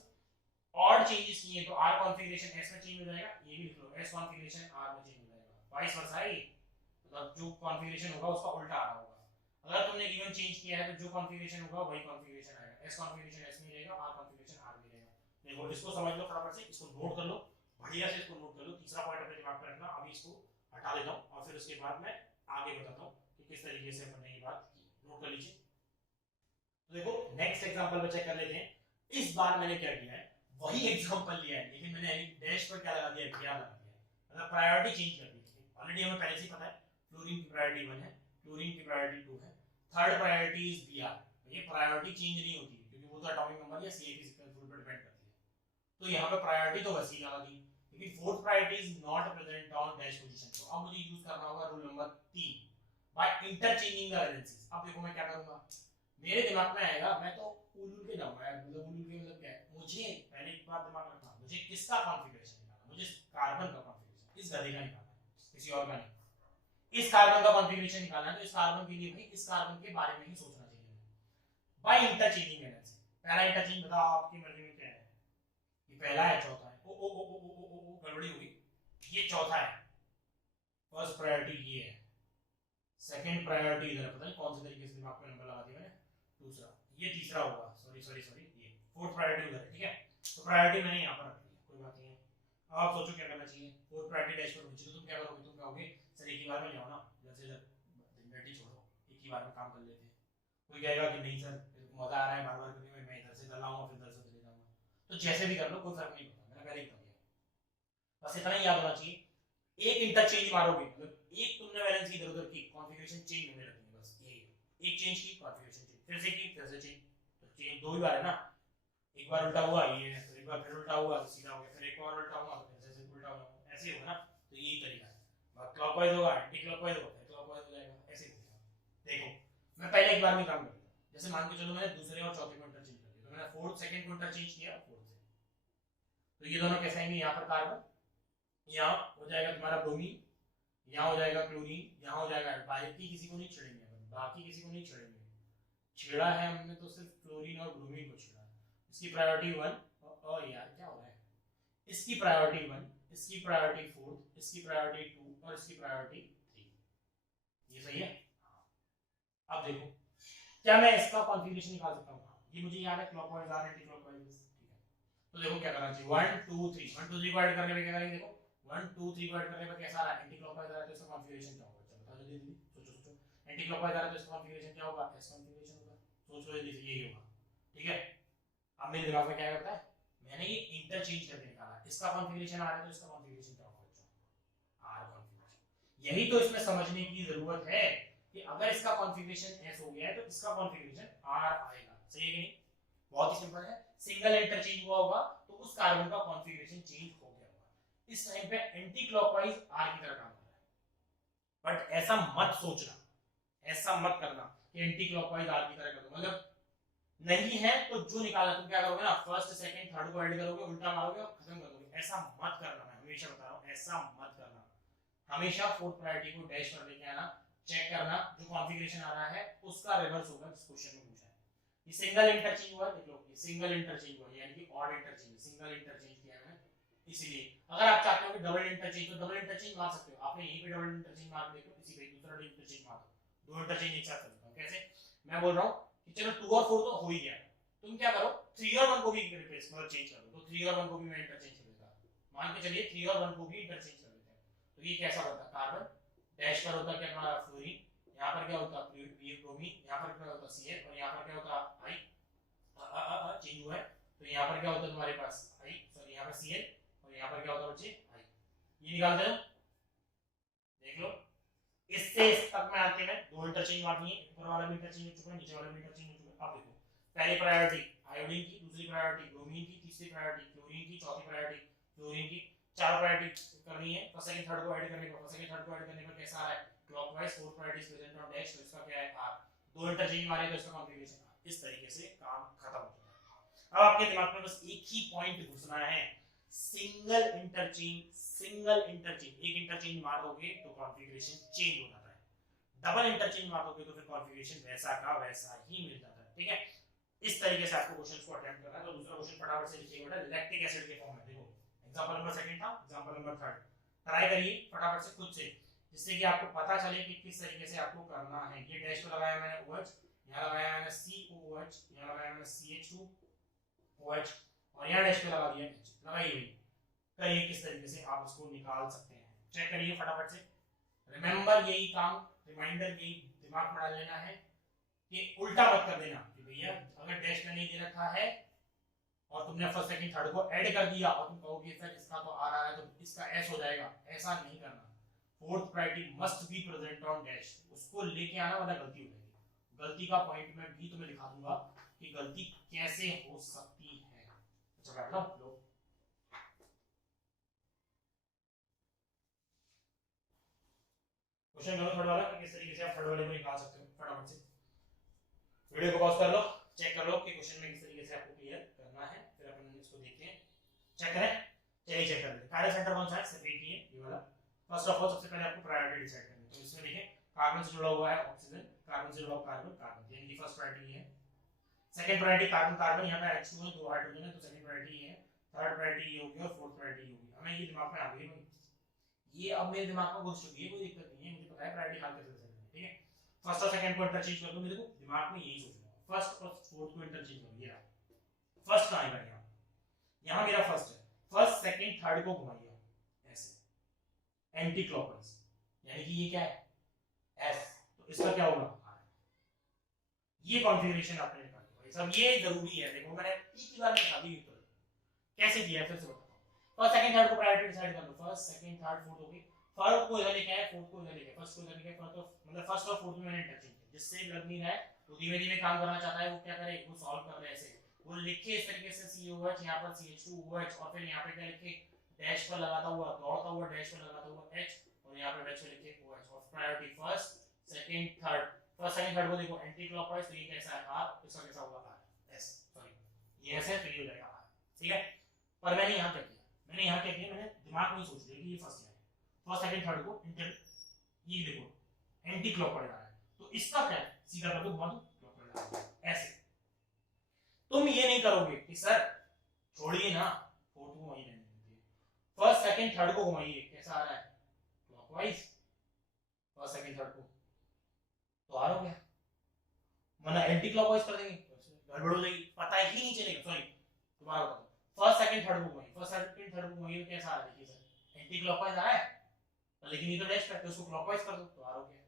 ऑड चेंजेस किए तो आर कॉन्फ़िगरेशन एस में चेंज हो जाएगा, ये भी लिख लो, एस कॉन्फ़िगरेशन आर में चेंज हो जाएगा, वाइस वर्सा है, मतलब जो कॉन्फ़िगरेशन होगा उसका उल्टा आ रहा होगा। अगर तुमने इवन चेंज किया है तो जो कॉन्फ़िगरेशन होगा वही कॉन्फ़िगरेशन आएगा, एस कॉन्फ़िगरेशन एस में रहेगा, आर कॉन्फ़िगरेशन आर में रहेगा। देखो इसको समझ लो फटाफट से, इसको नोट कर लो, बढ़िया से इसको नोट कर लो। तीसरा पॉइंट अपने दिमाग में रखना। अभी इसको हटा देता हूं और फिर उसके बाद मैं आगे बताता हूं कि किस तरीके से अपन ने ये बात की। नोट कर लीजिए। तो देखो नेक्स्ट एग्जांपल में चेक कर लेते हैं। इस बार मैंने क्या किया है, वही एग्जांपल लिया है, लेकिन मैंने डैश पर क्या लगा दिया, क्या लगा दिया, मतलब प्रायोरिटी चेंज कर दी है। ऑलरेडी हमें पहले से ही पता है फ्लोरीन की प्रायोरिटी 1 है, क्लोरीन की प्रायोरिटी 2 है, थर्ड प्रायोरिटी इज Br। ये प्रायोरिटी चेंज नहीं होती क्योंकि वो तो एटॉमिक नंबर या CF सीक्वेंस रूल पर डिपेंड करती है। तो यहाँ पे प्रायोरिटी तो वैसी लगा दी, लेकिन fourth priority is not present on dash position. तो अब मुझे यूज करना होगा rule number 3 by interchanging the valencies. अब देखो मैं क्या करूंगा, मेरे दिमाग में आएगा, मैं तो उलूल के जाऊंगा यार, मतलब उलूल के मतलब क्या है, मुझे पहले एक बात दिमाग में रखना, मुझे किसका कॉन्फ़िगरेशन निकालना, मुझे कार्बन का कॉन्फ़िगरेशन, इस गधे का निकालना है, किसी और का नहीं। इस कार्बन का कॉन्फ़िगरेशन निकालना है, तो इस कार्बन के लिए भाई इस कार्बन के बारे में ही सोचना चाहिए बाय इंटरचेंजिंग वैलेंसी। पहला इंटरचेंज बताओ आपकी मर्जी में क्या है, ये पहला है, चौथा है, ओ ओ ओ ओ ओ ओ ओ गड़बड़ी होगी, ये चौथा है, फर्स्ट प्रायोरिटी ये है, सेकंड प्रायोरिटी इधर, पता नहीं कौन से तरीके से दिमाग में नंबर लगा दिया मैंने, दूसरा, ये तीसरा होगा, सॉरी सॉरी सॉरी, ये फोर्थ प्रायोरिटी उधर है। ठीक है, तो प्रायोरिटी मैंने यहाँ पर रख ली, कोई बात नहीं है। अब आप सोचो क्या करना चाहिए, फोर्थ प्रायोरिटी डैश पर पहुंची तो तुम क्या करोगे, तुम कहोगे सर एक ही बार में जाओ ना, जैसे झंझट छोड़ो, एक ही बार में काम कर लेते हैं। कोई कहेगा कि नहीं सर मेरे को मजा आ रहा है बार बार करने में, मैं इधर से कर लाऊंगा फिर इधर से चले जाऊंगा, तो जैसे भी कर लो कोई फर्क नहीं पड़ता, मैंने पहले ही बता दिया। बस इतना ही याद होना चाहिए, एक इंटरचेंज मारोगे मतलब एक तुमने वैलेंसी इधर उधर की, कॉन्फ़िगरेशन चेंज होने लगती है, बस ये एक चेंज की, कॉन्फ़िगरेशन चेंज, फिर से की, फिर से चेंज, तो चेंज दो ही बार है ना, एक बार उल्टा हुआ ये, फिर एक बार फिर उल्टा हुआ तो सीधा हो गया, फिर एक और उल्टा हुआ तो फिर से उल्टा हुआ, ऐसे ही होगा ना। तो यही तरीका है, बात क्लॉकवाइज होगा, एंटी क्लॉकवाइज होगा, फिर क्लॉकवाइज हो जाएगा, ऐसे ही होगा। देखो मैं पहले एक बार में काम करता हूं, जैसे मान के चलो मैंने दूसरे और चौथे को इंटरचेंज कर दिया, तो मैंने फोर्थ सेकंड को इंटरचेंज किया फोर्थ से, तो ये दोनों कैसे आएंगे, यहाँ पर कार्बन, यहाँ हो जाएगा तुम्हारा ब्रोमीन, यहाँ हो जाएगा क्लोरीन, यहाँ हो जाएगा, बाकी किसी को नहीं छेड़ेंगे, बाकी किसी को नहीं छेड़ेंगे, छेड़ा है हमने तो सिर्फ क्लोरीन और ब्रोमीन को छेड़ा है। इसकी प्रायोरिटी 1, और यार क्या हो रहा है, इसकी प्रायोरिटी 1, इसकी प्रायोरिटी 4, इसकी प्रायोरिटी 2 और इसकी प्रायोरिटी 3। ये सही है। अब देखो क्या मैं इसका कॉन्फ़िगरेशन निकाल सकता हूँ, ये मुझे याद है क्लॉकवाइज और एंटी क्लॉकवाइज, ठीक है। तो देखो क्या करना चाहिए, 1 2 3, 1 2 3 को ऐड करने में क्या करेंगे, देखो 1 2 3 को ऐड करने पर कैसा आ रहा है, एंटी क्लॉकवाइज आ रहा है, तो इसका कॉन्फ़िगरेशन क्या होगा, चलो बताओ जल्दी जल्दी, सोचो सोचो, एंटी क्लॉकवाइज आ रहा है तो इसका कॉन्फ़िगरेशन क्या होगा, एस कॉन्फ़िगरेशन होगा, सोचो जल्दी से, यही होगा, ठीक है। अब मेरे दिमाग में क्या करता है, मैंने ये इंटरचेंज करके निकाला, इसका कॉन्फ़िगरेशन आ रहा है तो इसका कॉन्फ़िगरेशन क्या होगा बच्चों, आर कॉन्फ़िगरेशन। यही तो इसमें समझने की जरूरत है कि अगर इसका कॉन्फ़िगरेशन एस हो गया है तो इसका कॉन्फ़िगरेशन आर आएगा, सही है कि नहीं। बहुत ही सिंपल है, सिंगल इंटरचेंज हुआ होगा तो उस कार्बन का कॉन्फ़िगरेशन चेंज हो गया होगा, इस टाइम पे एंटी क्लॉकवाइज आर की तरह काम कर रहा है। बट ऐसा मत सोचना, ऐसा मत करना कि एंटी क्लॉकवाइज आर की तरह कर दो, मतलब नहीं है तो जो निकाला तुम क्या करोगे ना, फर्स्ट सेकंड थर्ड को ऐड करोगे, उल्टा मारोगे और खत्म कर दोगे, ऐसा मत करना, मैं हमेशा बता रहा हूं ऐसा मत करना। हमेशा फोर्थ प्रायोरिटी को डैश कर लेके आना, चेक करना जो कॉन्फ़िगरेशन आ रहा है उसका रिवर्स होगा जिस क्वेश्चन में पूछा है। ये सिंगल इंटरचेंज हुआ, देख लो ये सिंगल इंटरचेंज हुआ, यानी कि ऑड इंटरचेंज, सिंगल इंटरचेंज किया है इसीलिए। अगर आप चाहते हो कि डबल इंटरचेंज, तो डबल इंटरचेंज मार सकते हो, आपने यहीं पे डबल इंटरचेंज मार देख लो, इसी पे दूसरा इंटरचेंज मार दो, दो इंटरचेंज एक साथ कर दो। कैसे, मैं बोल रहा हूं कि चलो 2 और 4 तो हो ही गया, तुम क्या करो 3 और 1 को भी रिप्लेस मतलब चेंज कर दो, तो 3 और 1 को भी मैं इंटरचेंज कर देता, मान के चलिए 3 और 1 को भी इंटरचेंज कर देते हैं, तो ये कैसा होता, कार्बन डैश पर होता क्या हमारा फ्लोरीन, यहाँ पर क्या होता ब्रोमीन, यहाँ पर क्या होता Cl और यहाँ पर क्या होता I, चेंज हुआ है, तो यहाँ पर क्या होता है तुम्हारे पास I, सॉरी यहाँ पर Cl और यहाँ पर क्या होता बच्चे I, ये निकालते हो, देख लो। इससे इस तक में आते हैं, दो इंटरचेंज मारनी है, ऊपर वाला भी इंटरचेंज हो चुका है, नीचे वाला भी इंटरचेंज हो चुका है। अब देखो पहली प्रायोरिटी आयोडीन की, दूसरी प्रायोरिटी ब्रोमीन की, तीसरी प्रायोरिटी क्लोरीन की, चौथी प्रायोरिटी फ्लोरीन की, चार प्रायोरिटी करनी है, फर्स्ट सेकंड थर्ड को ऐड करने पर, फर्स्ट सेकंड थर्ड को ऐड करने पर कैसा आ रहा है clockwise, fourth priority present on dash, तो इसका क्या है आर, दो इंटरचेंज मारे तो इसका कॉन्फ़िगरेशन आर। इस तरीके से काम खत्म हो जाता है। अब आपके दिमाग में बस एक ही पॉइंट घुसना है, सिंगल इंटरचेंज, सिंगल इंटरचेंज, एक इंटरचेंज मार दोगे तो कॉन्फ़िगरेशन चेंज हो जाता है, डबल इंटरचेंज मार दोगे तो फिर कॉन्फ़िगरेशन वैसा का वैसा ही मिल जाता है, ठीक है। इस तरीके से आपको क्वेश्चंस को अटेम्प्ट करना है। तो दूसरा क्वेश्चन फटाफट से लिखिए बेटा, लैक्टिक एसिड के फॉर्म में, देखो एग्जांपल नंबर सेकंड था, एग्जांपल नंबर थर्ड, ट्राई करिए फटाफट से खुद से, जिससे कि आपको पता चले कि किस तरीके से आपको करना है। ये डैश पे लगाया मैंने OH, यहां लगाया मैंने COOH, यहां लगाया मैंने CH2OH और यहां डैश पे लगा दिया H, लगाइए भाई, करिए किस तरीके से आप उसको निकाल सकते हैं, चेक करिए फटाफट से। रिमेंबर यही काम, रिमाइंडर यही दिमाग में डाल लेना है कि उल्टा मत कर देना कि भैया अगर डैश में नहीं दे रखा है और तुमने फर्स्ट सेकंड थर्ड को ऐड कर दिया और तुम कहोगे सर इसका तो आ रहा है तो इसका एस हो जाएगा, ऐसा नहीं करना। Fourth priority must be present on dash, उसको लेके आना वरना गलती हो जाएगी। गलती का पॉइंट मैं भी तुम्हें दिखा दूंगा कि गलती कैसे हो सकती है। अच्छा बैठ लो, क्वेश्चन करो थर्ड वाला कि किस तरीके से आप थर्ड वाले को निकाल सकते हो। फटाफट से वीडियो को पॉज कर लो, चेक कर लो कि क्वेश्चन में किस तरीके से आपको क्लियर करना है, फिर अपन इसको देखते हैं, चेक करें। चलिए चेक कर लेते हैं। कार्य सेंटर कौन सा है, सिर्फ एक ही है, ये वाला। फर्स्ट ऑफ ऑल सबसे पहले आपको प्रायोरिटी डिसाइड करनी है, तो इसमें देखिए कार्बन से जुड़ा हुआ है ऑक्सीजन, कार्बन से जुड़ा हुआ कार्बन कार्बन, यानी कि फर्स्ट प्रायोरिटी है। सेकंड प्रायोरिटी कार्बन कार्बन, यहां पे H2 है, दो हाइड्रोजन है, तो सेकंड प्रायोरिटी ये है। थर्ड प्रायोरिटी ये होगी और फोर्थ प्रायोरिटी ये होगी। हमें ये दिमाग में आ गई भाई, ये अब मेरे दिमाग में घुस चुकी है, कोई दिक्कत नहीं है, मुझे पता है प्रायोरिटी हाल कैसे करनी है, ठीक है। फर्स्ट और सेकंड को इंटरचेंज कर दो, मेरे को दिमाग में यही सोचना है, फर्स्ट और फोर्थ को इंटरचेंज करो। ये रहा फर्स्ट कहां है, यहां यहां मेरा फर्स्ट है, फर्स्ट सेकंड थर्ड को घुमाइए ऐसे एंटी क्लॉकवाइज, यानी कि ये क्या है एस, तो इसका क्या होगा आर। ये कॉन्फ़िगरेशन आपने निकाली भाई सब, ये जरूरी है। देखो मैंने एक ही बार में बता दी, कैसे किया है फिर से बताता हूं। फर्स्ट सेकंड थर्ड को प्रायोरिटी डिसाइड कर लो, फर्स्ट सेकंड थर्ड फोर्थ होगी, थर्ड को इधर लेके आया, फोर्थ को इधर लेके, फर्स्ट को इधर लेके, फोर्थ मतलब फर्स्ट और फोर्थ में मैंने इंटरचेंज किया, जिससे लग नहीं रहा है वो धीमे धीमे काम करना चाहता है, वो क्या करे, वो सॉल्व कर रहा है ऐसे, वो लिखे इस तरीके से COH, यहां पर CH2OH और फिर यहां पे क्या लिखे डैश पर लगाता हुआ, दौड़ता हुआ डैश पर लगाता हुआ H और यहां पे डैश पे लिखे OH और priority first second third. First second third को देखो एंटी क्लॉकवाइज, तो ये कैसा है R, इसका कैसा होगा R, S, सॉरी ये ऐसे, तो ये हो जाएगा R, ठीक है। पर मैंने यहां क्या किया, मैंने यहाँ क्या किया, मैंने दिमाग में ही सोच लिया कि ये फर्स्ट है, फर्स्ट सेकंड थर्ड को इंटर, ये देखो एंटी क्लॉकवाइज आ रहा है, तो इसका क्या है, सीधा कर दो, घुमा दो क्लॉकवाइज आ रहा है। ऐसे तुम ये नहीं करोगे कि सर छोड़िए ना, फोर्थ को वहीं रहने दीजिए, फर्स्ट सेकंड थर्ड को घुमाइए, कैसा आ रहा है क्लॉकवाइज, फर्स्ट सेकंड थर्ड को, तो आ रहा हो गया, वरना एंटी क्लॉकवाइज कर देंगे गड़बड़ हो जाएगी, पता ही नहीं चलेगा। सॉरी दोबारा बताओ, फर्स्ट सेकंड थर्ड को घुमाइए, फर्स्ट सेकंड थर्ड को घुमाइए, कैसा आ रहा है, देखिए सर एंटी क्लॉकवाइज आ रहा है, लेकिन ये तो डैश करते हैं, उसको क्लॉकवाइज कर दो तो आ रहा हो गया।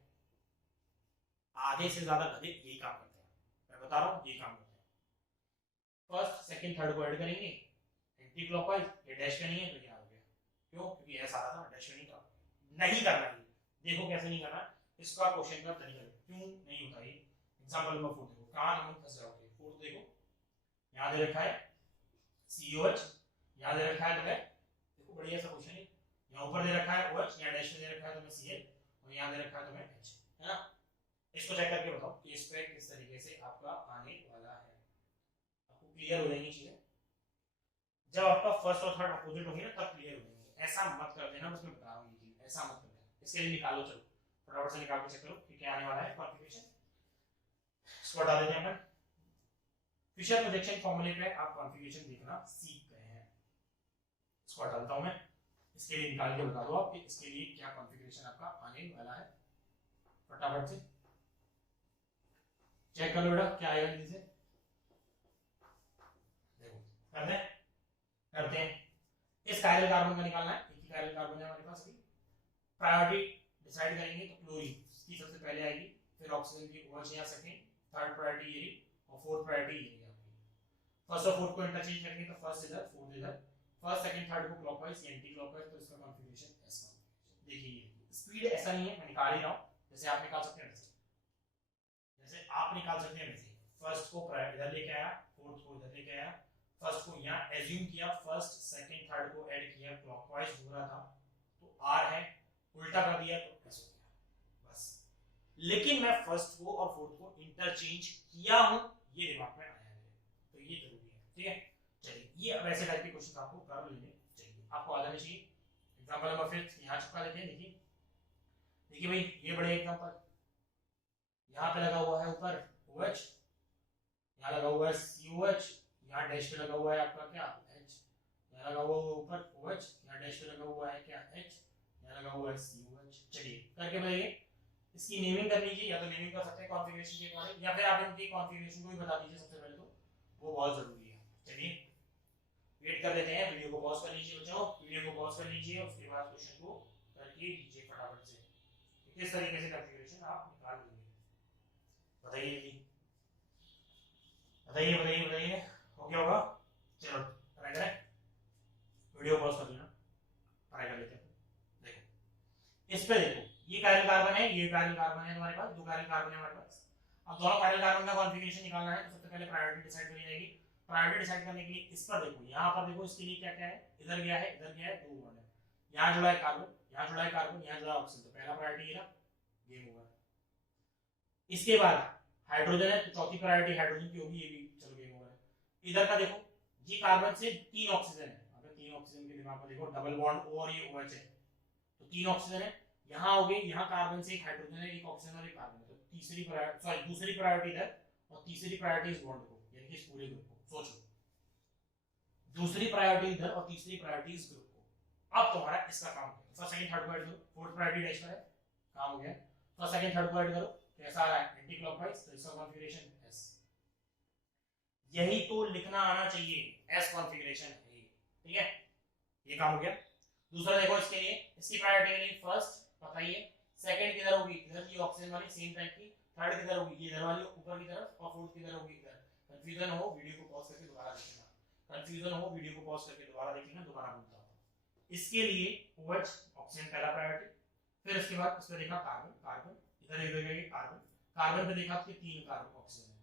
आधे से ज्यादा गधे यही काम करते हैं, मैं बता रहा हूँ यही काम करते हैं, फर्स्ट सेकंड थर्ड को ऐड करेंगे एंटी क्लॉकवाइज, ये डैश का नहीं है तो ये आ गया, क्यों, क्योंकि ऐसा आ रहा था, डैश नहीं था, नहीं करना है, देखो कैसे नहीं करना, इसका क्वेश्चन का तरीका क्यों नहीं होता ये। एग्जांपल नंबर 4 देखो, कहां नंबर फंस जाओगे, 4 देखो यहां दे रखा है COH, यहां दे रखा है तुम्हें, देखो बढ़िया सा क्वेश्चन है, यहां ऊपर दे रखा है OH, यहां डैश में दे रखा है तुम्हें Cl, और यहां दे रखा है तुम्हें H, है ना। इसको चेक करके बताओ कि इस पे किस तरीके से आपका आने वाला है, आपको क्लियर हो जाएंगी चीजें, जब आपका फर्स्ट और थर्ड अपोजिट होंगे ना तब क्लियर हो जाएंगे, ऐसा मत कर देना, उसमें बता रहा हूं ये चीज, ऐसा मत कर देना। इसके लिए निकालो, चलो फटाफट से निकाल के चेक करो कि क्या आने वाला है कॉन्फ़िगरेशन। इसको हटा देते हैं अपन, फिशर प्रोजेक्शन फॉर्मूले पे आप कॉन्फ़िगरेशन देखना सीख गए हैं, इसको हटा देता हूं मैं, इसके लिए निकाल के बता दो आप कि इसके लिए क्या कॉन्फ़िगरेशन आपका आने वाला है, फटाफट से चेक कर लो बेटा क्या आएगा जल्दी से, देखो करते हैं। इस कायरल कार्बन का निकालना है, एक ही कायरल कार्बन है हमारे पास अभी, प्रायोरिटी डिसाइड करेंगे तो क्लोरीन की सबसे पहले आएगी, फिर ऑक्सीजन की OH या सेकंड, थर्ड प्रायोरिटी ये और फोर्थ प्रायोरिटी ये आपकी, फर्स्ट और फोर्थ को इंटरचेंज करेंगे तो फर्स्ट इधर फोर्थ इधर, फर्स्ट सेकंड थर्ड को क्लॉकवाइज एंटी क्लॉकवाइज, तो इसका कॉन्फ़िगरेशन ऐसा देखिए, स्पीड ऐसा नहीं है, मैं निकाल ही रहा हूं, जैसे आप निकाल सकते हैं जैसे आप निकाल सकते हैं वैसे, फर्स्ट को इधर लेके आया, फोर्थ को इधर लेके आया, फर्स्ट को यहाँ एज्यूम किया, फर्स्ट सेकंड थर्ड को ऐड किया, क्लॉकवाइज हो रहा था तो R है, उल्टा कर दिया तो S हो गया बस। लेकिन मैं फर्स्ट को और फोर्थ को इंटरचेंज किया हूं, ये दिमाग में आया है, तो ये जरूरी है, ठीक है। चलिए ये वैसे टाइप के क्वेश्चन आपको कर लेने चाहिए, आपको आ जाने चाहिए। एग्जांपल नंबर 5 यहाँ चिपका देते हैं, देखिए देखिए भाई ये बड़े एग्जांपल, यहाँ पे लगा हुआ है ऊपर OH, यहाँ लगा हुआ है COH, यहाँ डैश पे लगा हुआ है आपका क्या H, यहाँ लगा हुआ है ऊपर OH, यहाँ डैश पे लगा हुआ है क्या H, यहाँ लगा हुआ है COH। चलिए करके बताइए, इसकी नेमिंग कर लीजिए, या तो नेमिंग कर सकते हैं कॉन्फ़िगरेशन के अकॉर्डिंग, या फिर आप इनकी कॉन्फ़िगरेशन को भी बता दीजिए सबसे पहले, तो वो बहुत जरूरी है। चलिए वेट कर लेते हैं, वीडियो को पॉज कर लीजिए बच्चों, वीडियो को पॉज कर लीजिए, उसके बाद क्वेश्चन को करके लीजिए फटाफट से, किस तरीके से कॉन्फ़िगरेशन आप निकाल लेंगे, बताइए जी, बताइए बताइए बताइए, हो गया होगा। चलो ट्राई करें, वीडियो पॉज कर लेना, ट्राई कर लेते हैं। देखो इस पे देखो, ये कायरल कार्बन है, ये कायरल कार्बन है हमारे पास, दो कायरल कार्बन है हमारे पास। अब दोनों कायरल कार्बन का कॉन्फ़िगरेशन निकालना है, तो सबसे पहले प्रायोरिटी डिसाइड करी जाएगी। प्रायोरिटी डिसाइड करने के लिए इस पर देखो, यहाँ पर देखो, इसके लिए क्या क्या है, इधर गया है, इधर गया है, दो बॉन्ड है, यहाँ जुड़ा है कार्बन, यहाँ जुड़ा है कार्बन, यहाँ जुड़ा है ऑक्सीजन, तो पहला प्रायोरिटी ये रहा, गेम ओवर। इसके बाद हाइड्रोजन है तो चौथी प्रायोरिटी हाइड्रोजन की होगी, ये भी चलो गेम ओवर है। इधर का देखो, ये कार्बन से 3 ऑक्सीजन है, अगर 3 ऑक्सीजन के दिमाग में देखो, डबल बॉन्ड O और ये OH है, तो 3 ऑक्सीजन है, यहाँ हो गई, यहाँ कार्बन से एक हाइड्रोजन है, एक ऑक्सीजन और एक कार्बन है, तो तीसरी प्रायोरिटी, सॉरी दूसरी प्रायोरिटी इधर, और तीसरी प्रायोरिटी इस बॉन्ड को, यानी कि इस पूरे ग्रुप को, सोचो दूसरी प्रायोरिटी इधर और तीसरी प्रायोरिटी इस ग्रुप को। अब तुम्हारा इसका काम है, फर्स्ट सेकंड थर्ड को ऐड करो, फोर्थ प्रायोरिटी डैश पर है, काम हो गया, फर्स्ट सेकंड थर्ड को ऐड करो, कैसा आ रहा है एंटी क्लॉकवाइज, तो इसका कॉन्फ़िगरेशन S, यही तो लिखना आना चाहिए, S कॉन्फ़िगरेशन है, ठीक है, ये काम हो गया। दूसरा देखो, इसके लिए इसकी प्रायोरिटी के लिए फर्स्ट बताइए, सेकंड किधर होगी, इधर की ऑक्सीजन वाली सेम टाइप की, थर्ड किधर होगी, ये इधर वाली ऊपर की तरफ, और फोर्थ किधर होगी इधर। कंफ्यूजन हो वीडियो को पॉज करके दोबारा देखना, कंफ्यूजन हो वीडियो को पॉज करके दोबारा देखना, दोबारा बोलता हूं। इसके लिए OH ऑक्सीजन पहला प्रायोरिटी, फिर इसके बाद उस पे देखा कार्बन, कार्बन इधर इधर कार्बन, कार्बन पे देखा कि 3 कार्बन ऑक्सीजन है,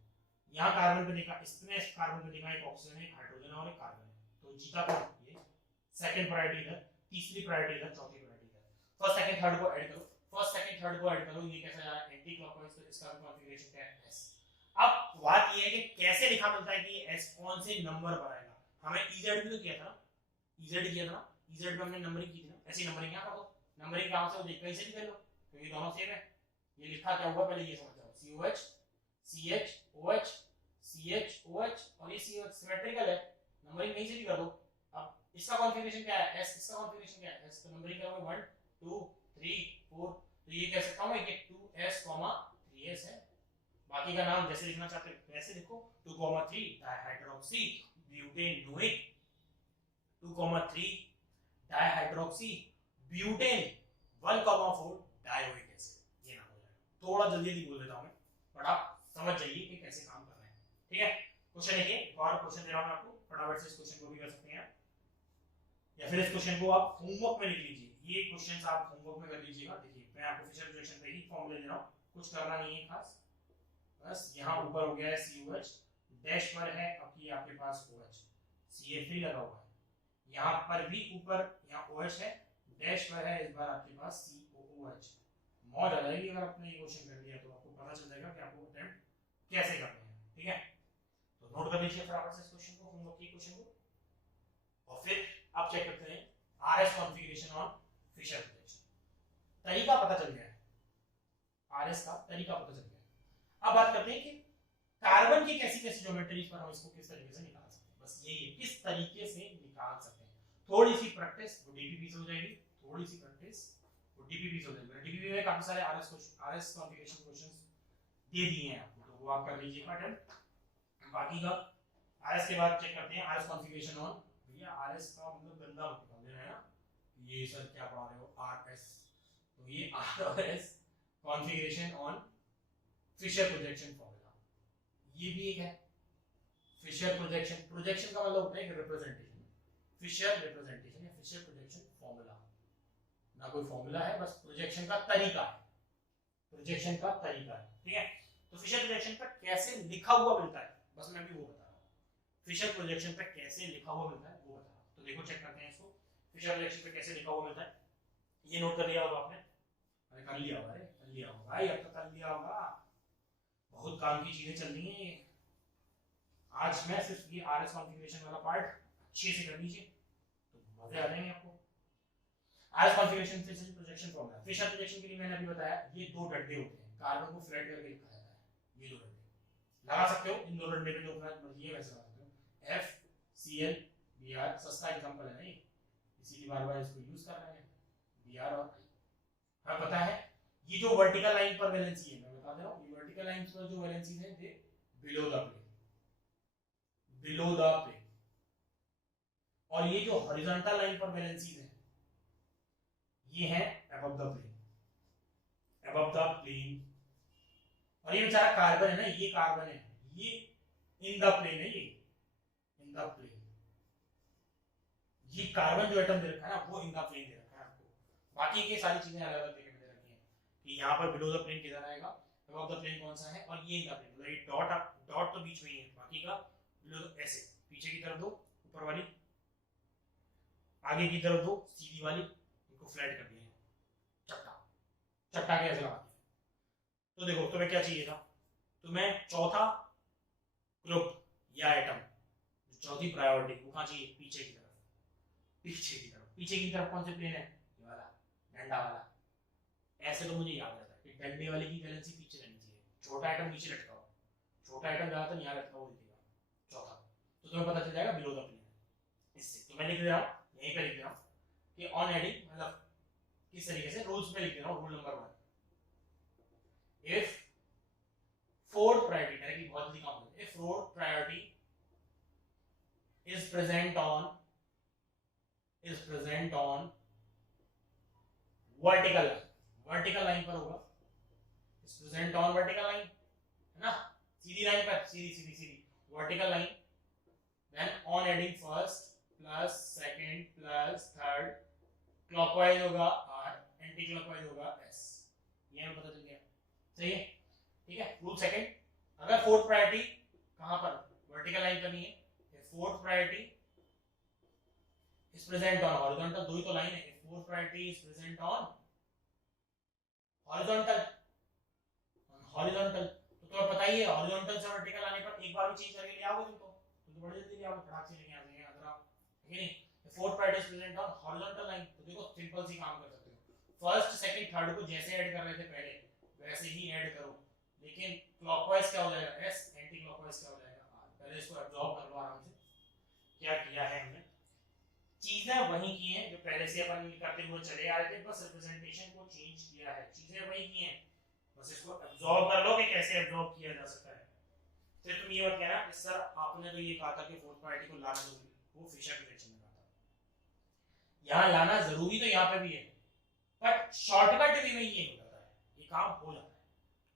यहाँ कार्बन पे देखा, इसमें कार्बन पे देखा एक ऑक्सीजन है, एक हाइड्रोजन और एक कार्बन है, तो जीता कौन, ये सेकंड प्रायोरिटी इधर, तीसरी प्रायोरिटी इधर, चौथी प्रायोरिटी इधर। फर्स्ट सेकंड थर्ड को ऐड करो, फर्स्ट सेकंड थर्ड को ऐड करो, ये कैसा जा रहा है एंटी क्लॉकवाइज, तो इसका कॉन्फ़िगरेशन क्या है S। अब बात ये है कि कैसे लिखा मिलता है कि ये S कौन से नंबर पर आएगा, हमें EZ भी तो किया था, EZ किया था, EZ पे हमने नंबरिंग की थी ना, ऐसी नंबरिंग यहाँ कर दो। नंबरिंग कहाँ से हो, देख कहीं से भी कर लो, क्योंकि दोनों सेम है। ये लिखा क्या हुआ पहले ये समझ जाओ, COH CHOH CHOH और ये COH सिमेट्रिकल है, नंबरिंग कहीं से भी कर दो। अब इसका कॉन्फ़िगरेशन क्या है, S, इसका कॉन्फ़िगरेशन क्या है, S तो नंबरिंग करोगे 1 2 3 4, तो ये कह सकता हूं ये 2s 3s है। बाकी का नाम जैसे लिखना चाहते हो वैसे लिखो, 2,3 dihydroxy butanoic, 2,3 dihydroxy butane, 1,4 dioic acid. ये नाम हो जाएगा। थोड़ा जल्दी जल्दी बोल देता हूं मैं, बट आप समझ जाइए कि कैसे काम कर रहे हैं। ठीक है, क्वेश्चन देखिए, एक और क्वेश्चन दे रहा हूं मैं आपको, फटाफट से इस क्वेश्चन को भी कर सकते हैं या फिर इस क्वेश्चन को आप होमवर्क में लिख लीजिए। ये क्वेश्चंस आप होमवर्क में कर लीजिएगा। देखिए मैं आपको फिशर रिएक्शन पे ही फॉर्मूले दे रहा हूं, कुछ करना नहीं है खास, बस यहाँ ऊपर हो गया है COH, डैश पर है आपकी आपके पास OH, CH3 लगा हुआ है, यहाँ पर भी ऊपर यहाँ OH है, डैश पर है इस बार आपके पास COOH। मौज आ जाएगी अगर आपने ये क्वेश्चन कर लिया तो, आपको पता चल जाएगा कि आपको अटेम्प्ट कैसे करने हैं। ठीक है, तो नोट कर लीजिए फटाफट से इस क्वेश्चन को, होमवर्क के क्वेश्चन को, और फिर आप चेक करते हैं RS configuration on Fischer reaction. तरीका पता चल गया है, RS का तरीका पता चल गया है। अब बात करते हैं कि कार्बन की कैसी कैसी ज्योमेट्रीज पर हम इसको किस तरीके से निकाल सकते हैं। बस यही है, किस तरीके से निकाल सकते हैं। थोड़ी सी प्रैक्टिस वो डीपीपी से हो जाएगी, थोड़ी सी प्रैक्टिस वो डीपीपी से हो जाएगी। डीपीपी में काफी सारे RS कॉन्फ़िगरेशन क्वेश्चंस दे दिए हैं आपको, तो वो आप कर लीजिएगा अटेम्प्ट। बाकी का RS के बाद चेक करते हैं RS कॉन्फ़िगरेशन ऑन, भैया RS का मतलब गंदा मत निकाल देना है ना, ये सर क्या पढ़ा रहे हो RS, तो ये RS configuration on Fischer projection formula, ये भी एक है। फिशर प्रोजेक्शन, प्रोजेक्शन का मतलब होता है रिप्रेजेंटेशन, फिशर रिप्रेजेंटेशन या फिशर प्रोजेक्शन फॉर्मूला, ना कोई फॉर्मूला है, बस प्रोजेक्शन का तरीका है, प्रोजेक्शन का तरीका है। ठीक है, तो फिशर प्रोजेक्शन पर कैसे लिखा हुआ मिलता है, बस मैं भी वो बता रहा हूँ, फिशर प्रोजेक्शन पर कैसे लिखा हुआ मिलता है वो बता रहा हूँ। तो देखो चेक करते हैं इसको, फिशर प्रोजेक्शन पर कैसे लिखा हुआ मिलता है। ये नोट कर लिया होगा आपने, अरे कर लिया होगा, अरे कर लिया होगा भाई, अब तो कर लिया होगा, बहुत काम की चीजें चल रही हैं आज। मैं सिर्फ ये RS कॉन्फ़िगरेशन वाला पार्ट अच्छे से कर लीजिए तो मजे आ जाएंगे आपको। RS configuration Fischer projection formula, Fischer projection के लिए मैंने अभी बताया ये दो डंडे होते हैं, कार्बन को फ्लैट करके लिखा जाता है, ये दो डंडे लगा सकते हो, इन दो डंडे पे जो मर्जी है वैसे लगा सकते हो। FCl Br सस्ता एग्जांपल है नहीं, इसीलिए बार-बार इसको यूज कर रहे हैं, Br और I। हमें पता है ये जो वर्टिकल लाइन पर वैलेंसी है, मैं बता दे रहा हूं, ये वर्टिकल लाइन पर जो वैलेंसी है they below the plane, below the plane, और ये जो हॉरिजॉन्टल लाइन पर वैलेंसी है ये है above the plane, above the plane. और ये बेचारा कार्बन है ना, ये कार्बन है, ये इन द प्लेन है, ये इन द प्लेन, ये कार्बन जो एटम दे रखा है ना वो इन द प्लेन दे रखा है आपको। बाकी की सारी चीजें अलग अलग दे रखी हैं कि यहाँ पर बिलो द प्लेन किधर आएगा, अबव द प्लेन कौन सा है, और ये इन द प्लेन, मतलब ये डॉट तो बीच में ही है, बाकी का ऐसे पीछे की तरफ दो, ऊपर वाली आगे की तरफ दो, सीधी वाली इनको फ्लैट कर दिया, चट्टा चट्टा के ऐसे लगा दिया। तो देखो तुम्हें क्या चाहिए था, तुम्हें चौथा ग्रुप या एटम, चौथी प्रायोरिटी वो कहाँ चाहिए, पीछे की तरफ, पीछे की तरफ, पीछे की तरफ कौन से प्लेन है, ये वाला डंडा वाला। ऐसे तो मुझे याद रहता है कि डंडे वाले की वैलेंसी पीछे रहनी चाहिए, छोटा एटम नीचे लटका हो, छोटा एटम ज्यादातर यहाँ लटका हुआ दिखेगा चौथा, तो तुम्हें पता चल जाएगा बिलो द प्लेन। इससे तो मैं लिख दे रहा हूँ, यहीं पे लिख दे रहा हूँ कि ऑन एडिंग, मतलब किस तरीके से रूल्स में लिख दे रहा हूँ, rule number 1, if fourth priority, directly बहुत जल्दी काम करते हैं, if fourth priority is present on vertical line पर होगा, is present on vertical line है ना, सीधी लाइन पर, सीधी vertical line, then on heading first plus second plus third, clockwise होगा R, एंटी क्लॉकवाइज होगा S, ये हमें पता चल गया, सही है। ठीक है, रूल सेकंड, अगर फोर्थ प्रायोरिटी कहां पर वर्टिकल लाइन पर नहीं है, fourth priority is present on horizontal, दो ही तो लाइन है, fourth priority is present on horizontal, तो तुम्हें पता ही है horizontal से vertical आने पर एक बार भी चेंज करके ले आओगे तुम तो बड़ी जल्दी ले आओगे, फटाक से लेके आ जाएंगे, अगर आप है नहीं, fourth priority is present on horizontal line, तो देखो सिंपल सी काम कर सकते हो, फर्स्ट सेकंड थर्ड को जैसे ऐड कर रहे थे पहले वैसे ही ऐड करो, लेकिन क्लॉकवाइज क्या हो जाएगा s, एंटी क्लॉकवाइज क्या हो जाएगा r। पहले इसको एब्जॉर्ब कर लो आराम से। क्या किया है हमने, चीजें वही की हैं जो पहले से अपन करते हुए चले आ रहे थे, बस रिप्रेजेंटेशन को चेंज किया है, चीजें वही की हैं, बस इसको एब्जॉर्ब कर लो कि कैसे एब्जॉर्ब किया जा सकता है। फिर तुम ये मत कहना कि सर आपने तो ये कहा था कि फोर्थ प्रायोरिटी को लाना जरूरी, वो फिशर प्रोजेक्शन में कहा था। यहाँ लाना जरूरी तो यहाँ पे भी है, बट शॉर्टकट वे में ये हो जाता है, ये काम हो जाता है,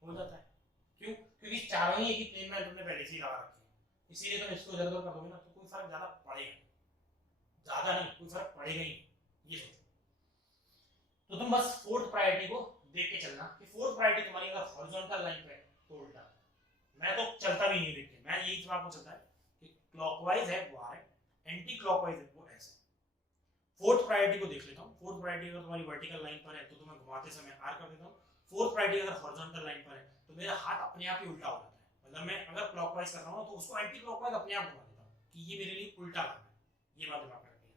हो जाता है। क्यों? क्योंकि चारों ही एक ही प्लेन में तुमने पहले से ही लगा रखे हैं, इसीलिए तुम इसको इधर उधर कर दोगे ना तो कोई फर्क ज्यादा पड़ेगा, ज्यादा नहीं, कोई फर्क पड़ेगा ही, ये सोचो। तो तुम बस फोर्थ प्रायोरिटी को देख के चलना कि फोर्थ प्रायोरिटी तुम्हारी अगर हॉरिजॉन्टल लाइन पे तो उल्टा, मैं तो चलता भी नहीं देख के, मैं यही जवाब को चलता है कि क्लॉकवाइज है वो आर, एंटी क्लॉकवाइज है वो एस है। फोर्थ प्रायोरिटी को देख लेता हूँ, फोर्थ प्रायोरिटी अगर तुम्हारी वर्टिकल लाइन पर है तो तुम्हें घुमाते समय आर कर देता हूँ, फोर्थ प्रायोरिटी अगर हॉरिजॉन्टल लाइन पर है तो मेरा हाथ अपने आप ही उल्टा हो जाता है, मतलब मैं अगर क्लॉकवाइज कर रहा हूँ तो उसको एंटी क्लॉकवाइज अपने आप घुमा देता हूँ कि ये मेरे लिए उल्टा काम है, ये बात दिमाग में रखनी है।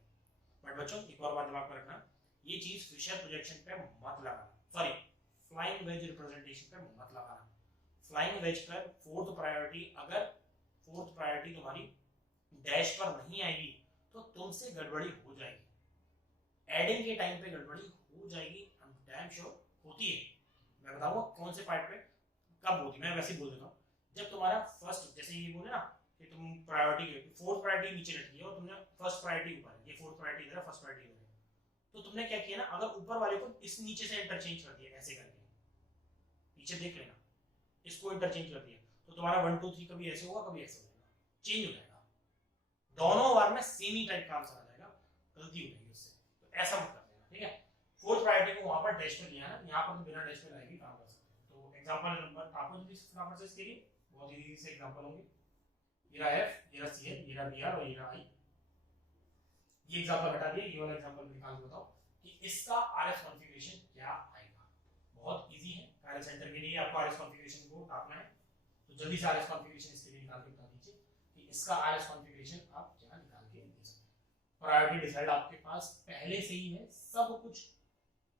बट बच्चों एक और बात दिमाग में रखना, ये चीज फिशर प्रोजेक्शन पे मत लगाना, सॉरी फ्लाइंग वेज रिप्रेजेंटेशन पे मत लगाना। फ्लाइंग वेज पर फोर्थ प्रायोरिटी, अगर फोर्थ प्रायोरिटी तुम्हारी डैश पर नहीं आएगी तो तुमसे गड़बड़ी हो जाएगी, एडिंग के टाइम पे गड़बड़ी हो जाएगी, आई एम डैम श्योर होती है। मैं बताऊंगा कौन से पार्ट पे कब होती है, मैं वैसे ही बोल देता हूँ। जब तुम्हारा फर्स्ट, जैसे ये बोले ना कि तुम प्रायोरिटी, फोर्थ प्रायोरिटी नीचे रखी है और तुमने फर्स्ट प्रायोरिटी ऊपर है, ये फोर्थ प्रायोरिटी इधर है, फर्स्ट प्रायोरिटी इधर है, तो तुमने क्या किया ना, अगर ऊपर वाले को इस नीचे से इंटरचेंज कर दिया ऐसे करके, पीछे देख लेना, इसको इंटरचेंज कर दिया तो तुम्हारा 1 2 3 कभी ऐसे होगा कभी ऐसे हो जाएगा, चेंज हो जाएगा, दोनों बार में सेम ही टाइप का आंसर आ जाएगा, गलती हो जाएगी उससे, तो ऐसा मत कर देना, ठीक है। फोर्थ प्रायोरिटी को वहां पर डैश पे लिया ना, यहाँ पर तो बिना डैश पे लाए भी काम कर सकते हैं। तो एग्जांपल नंबर आपको जल्दी से फटाफट से इसके लिए बहुत इजी से एग्जांपल होंगे, ये रहा एफ, ये रहा सी एल, ये रहा बी आर और ये रहा आई। ये एग्जांपल हटा दिए, ये वाला एग्जांपल निकाल के बताओ कि इसका आरएस कॉन्फ़िगरेशन क्या आएगा। बहुत इजी है, कायरल सेंटर के लिए आपको आरएस कॉन्फ़िगरेशन को टापना है, तो जल्दी से आरएस कॉन्फ़िगरेशन इसके लिए निकाल के बता दीजिए कि इसका आरएस कॉन्फ़िगरेशन आप क्या निकाल के दे सकते हैं। प्रायोरिटी डिसाइड आपके पास पहले से ही है, सब कुछ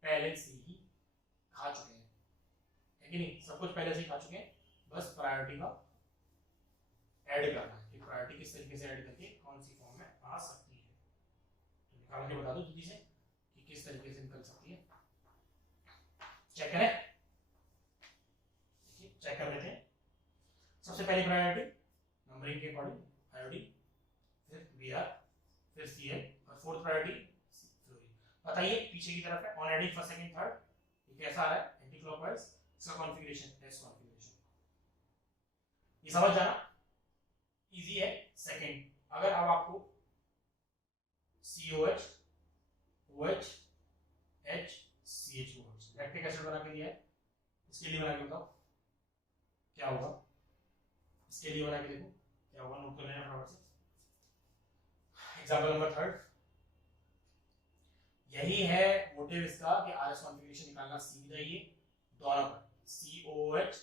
पहले से ही खा चुके हैं, है कि नहीं, सब कुछ पहले से ही खा चुके हैं, बस प्रायोरिटी का ऐड करना है कि प्रायोरिटी किस तरीके से ऐड करके कौन सी फॉर्म में आ सकती है। तो निकाल के बता दो जल्दी से कि किस तरीके से निकल सकती है, चेक करें, देखिए चेक कर लेते हैं। सबसे पहली प्रायोरिटी नंबरिंग के अकॉर्डिंग आयोडीन, फिर बीआर, फिर सीएल और फोर्थ प्रायोरिटी फ्लोरीन। बताइए पीछे की तरफ है on adding first second third, ये कैसा आ रहा है एंटी क्लॉकवाइज, इसका कॉन्फ़िगरेशन एस कॉन्फ़िगरेशन, ये समझ जाना इजी है। सेकंड, अगर अब आपको COH OH H CH2OH lactic acid बना के दिया है, इसके लिए बना के बताओ क्या होगा, इसके लिए बना के देखो क्या होगा, नोट कर लेना फटाफट से। एग्जांपल नंबर थर्ड, यही है मोटिव इसका कि आरएस कॉन्फ़िगरेशन निकालना सीधा ये दोनों पर COH,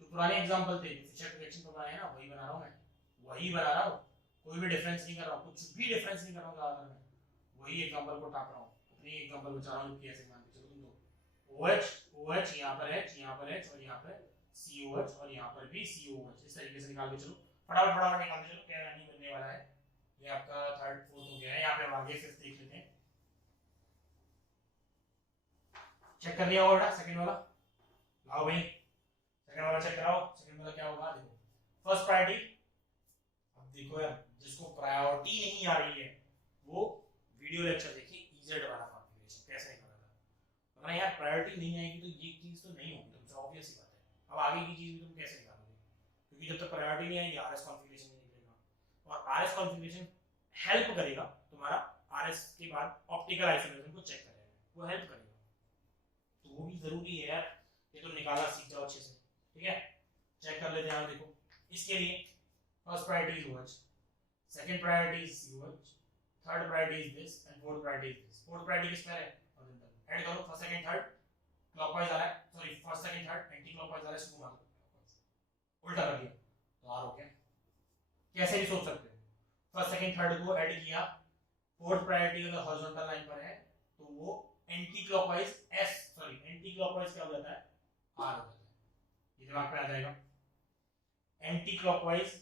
जो पुराने एग्जांपल थे जो फिशर प्रोजेक्शन पर बनाए हैं ना वही बना रहा हूं मैं, वही बना रहा हूं, कोई भी डिफरेंस नहीं कर रहा हूं, कुछ भी डिफरेंस नहीं कर रहा हूं ज्यादातर मैं, वही एग्जांपल को टाप रहा हूं, अपनी एग्जांपल बचा रहा हूं कि ऐसे मान के चलो तुम दो OH यहां पर H, यहां पर H और यहां पर COH और यहां पर भी COH, इस तरीके से निकाल के चलो, फटाफट फटाफट निकाल के चलो, क्या नहीं बनने वाला है। ये आपका थर्ड फोर्थ हो गया है, यहां पे हम आगे फिफ्थ देख लेते हैं, चेक कर लिया होगा सेकंड वाला, लाओ भाई सेकंड वाला चेक कराओ, सेकंड वाला क्या होगा देखो, फर्स्ट प्रायोरिटी, अब देखो यार जिसको प्रायोरिटी नहीं आ रही है वो वीडियो लेक्चर देखिए इजेड वाला कॉन्फ़िगरेशन कैसे निकाला था, वरना यार प्रायोरिटी नहीं आएगी तो ये चीज तो नहीं होगी तुमसे, ऑब्वियस सी बात है। अब आगे की चीज भी तुम कैसे निकालोगे, क्योंकि जब तक प्रायोरिटी नहीं आएगी आरएस कॉन्फ़िगरेशन नहीं निकलेगा, और आरएस कॉन्फ़िगरेशन हेल्प करेगा तुम्हारा आरएस के बाद ऑप्टिकल आइसोमेरिज्म को चेक करेगा, वो हेल्प करेगा, तो वो भी जरूरी है यार ये तुम निकालना सीख जाओ अच्छे से, ठीक है। चेक कर लेते हैं, देखो इसके लिए first priority is OH, second priority is COH, third priority is this and fourth priority is this. Fourth priority किस पर है, हॉरिजॉन्टल, ऐड करो फर्स्ट सेकंड थर्ड, क्लॉकवाइज आ रहा है, sorry first second third anti clockwise आ रहा है, इसको घुमा दो उल्टा कर दिया तो आर हो गया। कैसे भी सोच सकते हो, फर्स्ट सेकंड थर्ड को ऐड किया फोर्थ प्रायोरिटी अगर हॉरिजॉन्टल लाइन पर है तो वो एंटी क्लॉकवाइज एंटी क्लॉकवाइज क्या हो जाता है, आर हो जाता है। ये दिमाग में आ जाएगा, एंटी क्लॉकवाइज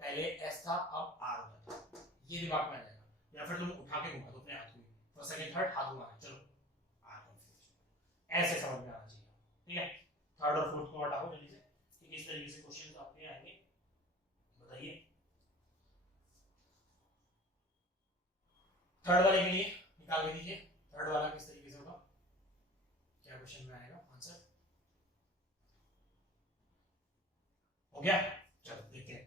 पहले एस था अब आर हो जाता है, ये दिमाग में आ जाएगा। या फिर तुम उठा के घुमा दो अपने हाथ को, फर्स्ट सेकंड थर्ड हाथ घुमाना, चलो आर कॉन्फिगरेशन, ऐसे समझ में आना चाहिए। ठीक है, थर्ड और फोर्थ को हटाओ जल्दी से कि किस तरीके से क्वेश्चंस आपके आएंगे, बताइए। थर्ड वाले के लिए निकाल के दीजिए, थर्ड वाला किस तरीके से होगा, क्या क्वेश्चन में आएगा आंसर, हो गया। चलो देखते हैं,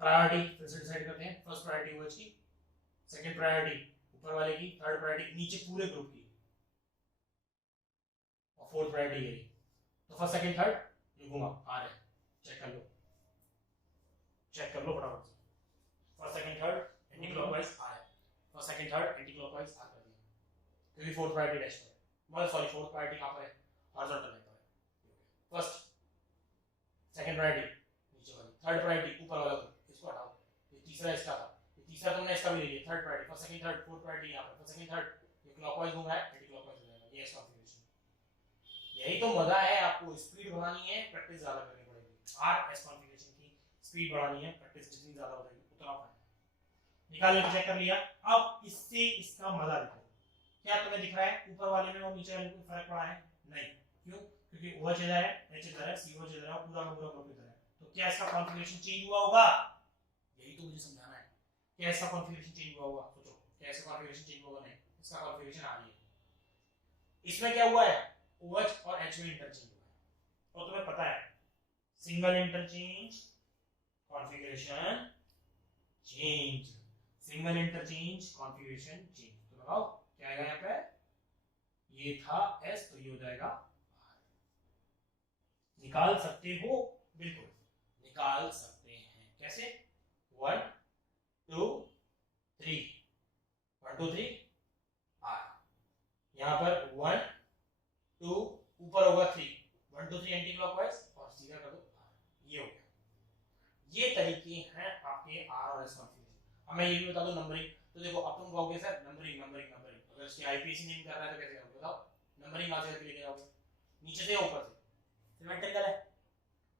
प्रायोरिटी फिर से डिसाइड करते हैं। फर्स्ट प्रायोरिटी ओएच की, सेकंड प्रायोरिटी ऊपर वाले की, थर्ड प्रायोरिटी नीचे पूरे ग्रुप की, और फोर्थ प्रायोरिटी यही। तो फर्स्ट सेकंड थर्ड ये घुमा आ रहे, चेक कर लो, चेक कर लो फटाफट से। First second third anti clockwise आ रहे, first second third anti clockwise आ कर दिया, क्योंकि फोर्थ प्रायोरिटी डैश पर है, मतलब सॉरी फोर्थ प्रायोरिटी कहां पर है, हॉरिजॉन्टल लाइन पर है। फर्स्ट सेकंड प्रायोरिटी नीचे वाली, थर्ड प्रायोरिटी ऊपर वाला ग्रुप, इसको हटाओ, ये तीसरा इसका था, ये तीसरा तुमने इसका भी ले लिया, third priority, first second third fourth priority यहां पर, फर्स्ट सेकंड थर्ड ये क्लॉकवाइज घूम रहा है, एंटी क्लॉकवाइज हो जाएगा, ये एस कॉन्फिगरेशन। यही तो मजा है, आपको स्पीड बढ़ानी है प्रैक्टिस ज्यादा करनी पड़ेगी। आर एस कॉन्फिगरेशन की स्पीड बढ़ानी है, प्रैक्टिस जितनी ज्यादा हो जाएगी उतना फायदा। निकाल के चेक कर लिया, अब इससे इसका मजा देखो, क्या तुम्हें दिख रहा है ऊपर वाले में और नीचे वाले में फर्क पड़ा है, नहीं, क्यों, क्योंकि OH इधर है, H इधर है, COH इधर है, पूरा का पूरा ग्रुप इधर है, तो क्या इसका कॉन्फ़िगरेशन चेंज हुआ होगा, यही तो मुझे समझाना है, क्या इसका कॉन्फ़िगरेशन चेंज हुआ होगा, सोचो क्या इसका कॉन्फ़िगरेशन चेंज हुआ, नहीं इसका कॉन्फ़िगरेशन आ रही है। इसमें क्या हुआ है, OH और H में इंटरचेंज हुआ है, और तुम्हें पता है single interchange configuration change, single interchange configuration change, तो लगाओ क्या आएगा यहाँ पे, ये था S तो ये हो जाएगा R। निकाल सकते हो, बिल्कुल निकाल सकते हैं, कैसे, 1 2 3 1 2 3 R, यहाँ पर 1 2 ऊपर होगा 3 1 2 3 एंटी क्लॉकवाइज और सीधा कर दो R, ये हो गया। ये तरीके हैं आपके R और S कॉन्फ़िगरेशन। अब मैं ये भी बता दूं नंबरिंग, तो देखो अब तुम कहोगे सर नंबरिंग नंबरिंग नंबरिंग, अगर इसकी आईपीसी नेम कर रहा है तो कैसे करोगे बताओ, नंबरिंग कहां से करके लेके जाओगे, नीचे से या ऊपर से, सिमेट्रिकल है,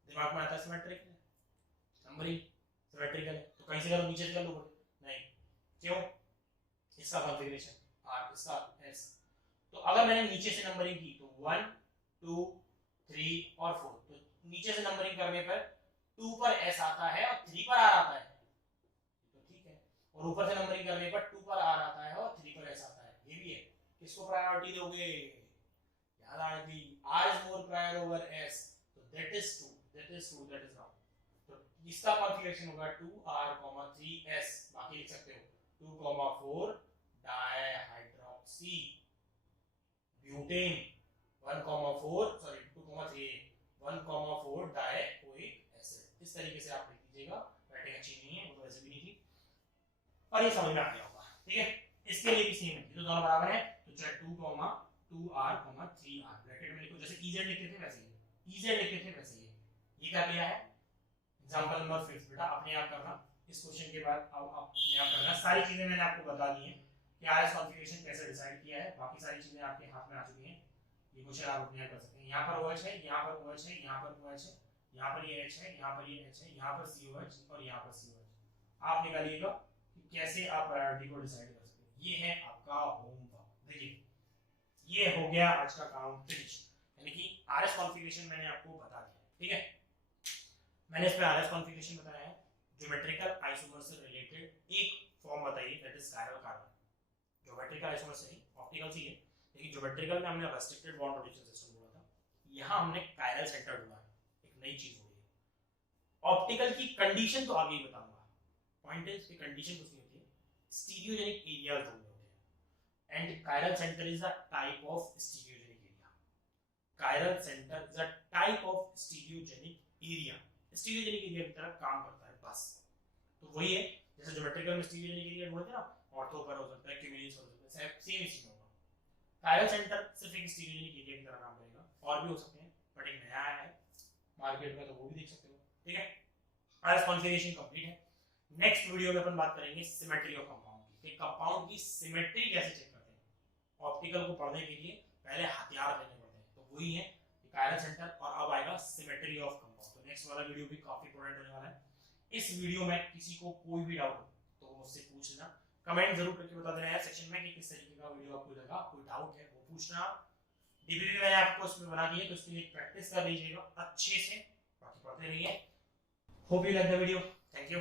दिमाग में आता है सिमेट्रिक नंबरिंग, सिमेट्रिकल है तो कहीं से करो, नीचे से कर लो, नहीं क्यों, इसका कॉन्फ़िगरेशन R इसका S, तो अगर मैंने नीचे से नंबरिंग की तो 1 2 3 और 4, तो नीचे से नंबरिंग करने पर 2 पर S आता है और 3 पर R आता है, तो ठीक है, और ऊपर से नंबरिंग करने पर 2 पर R आता है और 3 पर S आता है, ये भी है। किसको प्रायोरिटी दोगे, याद आएगी, R is more prior over S, तो that is true, that is true, that is wrong। तो इसका कॉन्फ़िगरेशन होगा 2R, 3S, बाकी लिख सकते हो 2, 4 dihydroxy butane, 1, 4 sorry 2, 3 1, 4 dioic acid, इस तरीके से आप लिख दीजिएगा, राइटिंग अच्छी नहीं है, वो तो वैसे भी नहीं थी, और ये समझ में आ गया होगा, ठीक है। इसके लिए भी सेम है, ये तो दोनों बराबर है, तो चाहे 2, 2R, 3R ब्रैकेट में लिखो, जैसे EZ लिखते थे वैसे ही, EZ लिखते थे वैसे ही, ये कर लिया है। एग्जांपल नंबर 5 बेटा अपने आप करना, इस क्वेश्चन के बाद अब आप अपने आप करना, सारी चीजें मैंने आपको बता दी हैं कि आरएस कॉन्फ़िगरेशन कैसे डिसाइड किया है, बाकी सारी चीजें आपके हाथ में आ चुकी हैं, ये क्वेश्चन आप अपने आप कर सकते हैं। यहाँ पर OH है, यहाँ पर OH है, यहाँ पर OH है, यहाँ पर ये H है, यहाँ पर ये H है, यहाँ पर COH और यहाँ पर COH। आप निकालिएगा कि कैसे आप प्रायोरिटी को डिसाइड कर सकते हैं, ये है आपका होमवर्क। देखिए ये हो गया आज का काम फिनिश, यानी कि आरएस कॉन्फ़िगरेशन मैंने आपको बता दिया, ठीक है। मैंने इसमें आरएस कॉन्फ़िगरेशन बताया है, ज्योमेट्रिकल आइसोमर से रिलेटेड एक फॉर्म बताइए, that is chiral carbon. Geometrical isomer से नहीं, ऑप्टिकल से ही है, लेकिन ज्योमेट्रिकल में हमने रेस्ट्रिक्टेड बॉन्ड रोटेशन सिस्टम बोला था, यहाँ हमने कायरल सेंटर ढूंढा है, एक नई चीज हो गई है। ऑप्टिकल की कंडीशन तो आगे ही बताऊंगा, पॉइंट इज की कंडीशन कुछ नहीं होती है, स्टीरियोजेनिक एरियाज ढूंढने होते हैं, and chiral centre is a type of stereogenic area. Chiral centre is a type of stereogenic area, stereogenic area की तरह काम करता है बस। तो वही है जैसे ज्योमेट्रिकल में स्टीरियोजेनिक एरिया बोलते हैं ना, ऑर्थो पर हो सकता है, क्यूबिलिस हो सकता है, सेम ही चीज होगा। कायरल सेंटर सिर्फ एक स्टीरियोजेनिक एरिया की तरह काम करेगा, और भी हो सकते हैं बट एक नया आया है मार्केट में, तो वो भी देख सकते हो, ठीक है। आरएस कॉन्फ़िगरेशन कंप्लीट है। नेक्स्ट वीडियो में अपन बात करेंगे सिमेट्री ऑफ कंपाउंड की। कि कंपाउंड की सिमेट्री कैसे चेक करते हैं। ऑप्टिकल को पढ़ने के लिए पहले हथियार लेने पड़ते हैं, तो वही है कायरल सेंटर, और अब आएगा सिमेट्री ऑफ कंपाउंड। तो नेक्स्ट वाला वीडियो भी काफी इंपॉर्टेंट होने वाला है। इस वीडियो में किसी को कोई भी डाउट हो तो मुझसे पूछ लेना, कमेंट जरूर करके बता देना यार सेक्शन में कि किस तरीके का वीडियो आपको लगा, कोई डाउट है वो पूछना। डीपीपी मैंने आपको उसमें बना दी है, तो उसके लिए प्रैक्टिस कर लीजिएगा अच्छे से, बाकी पढ़ते रहिए। Hope you like the video, thank you.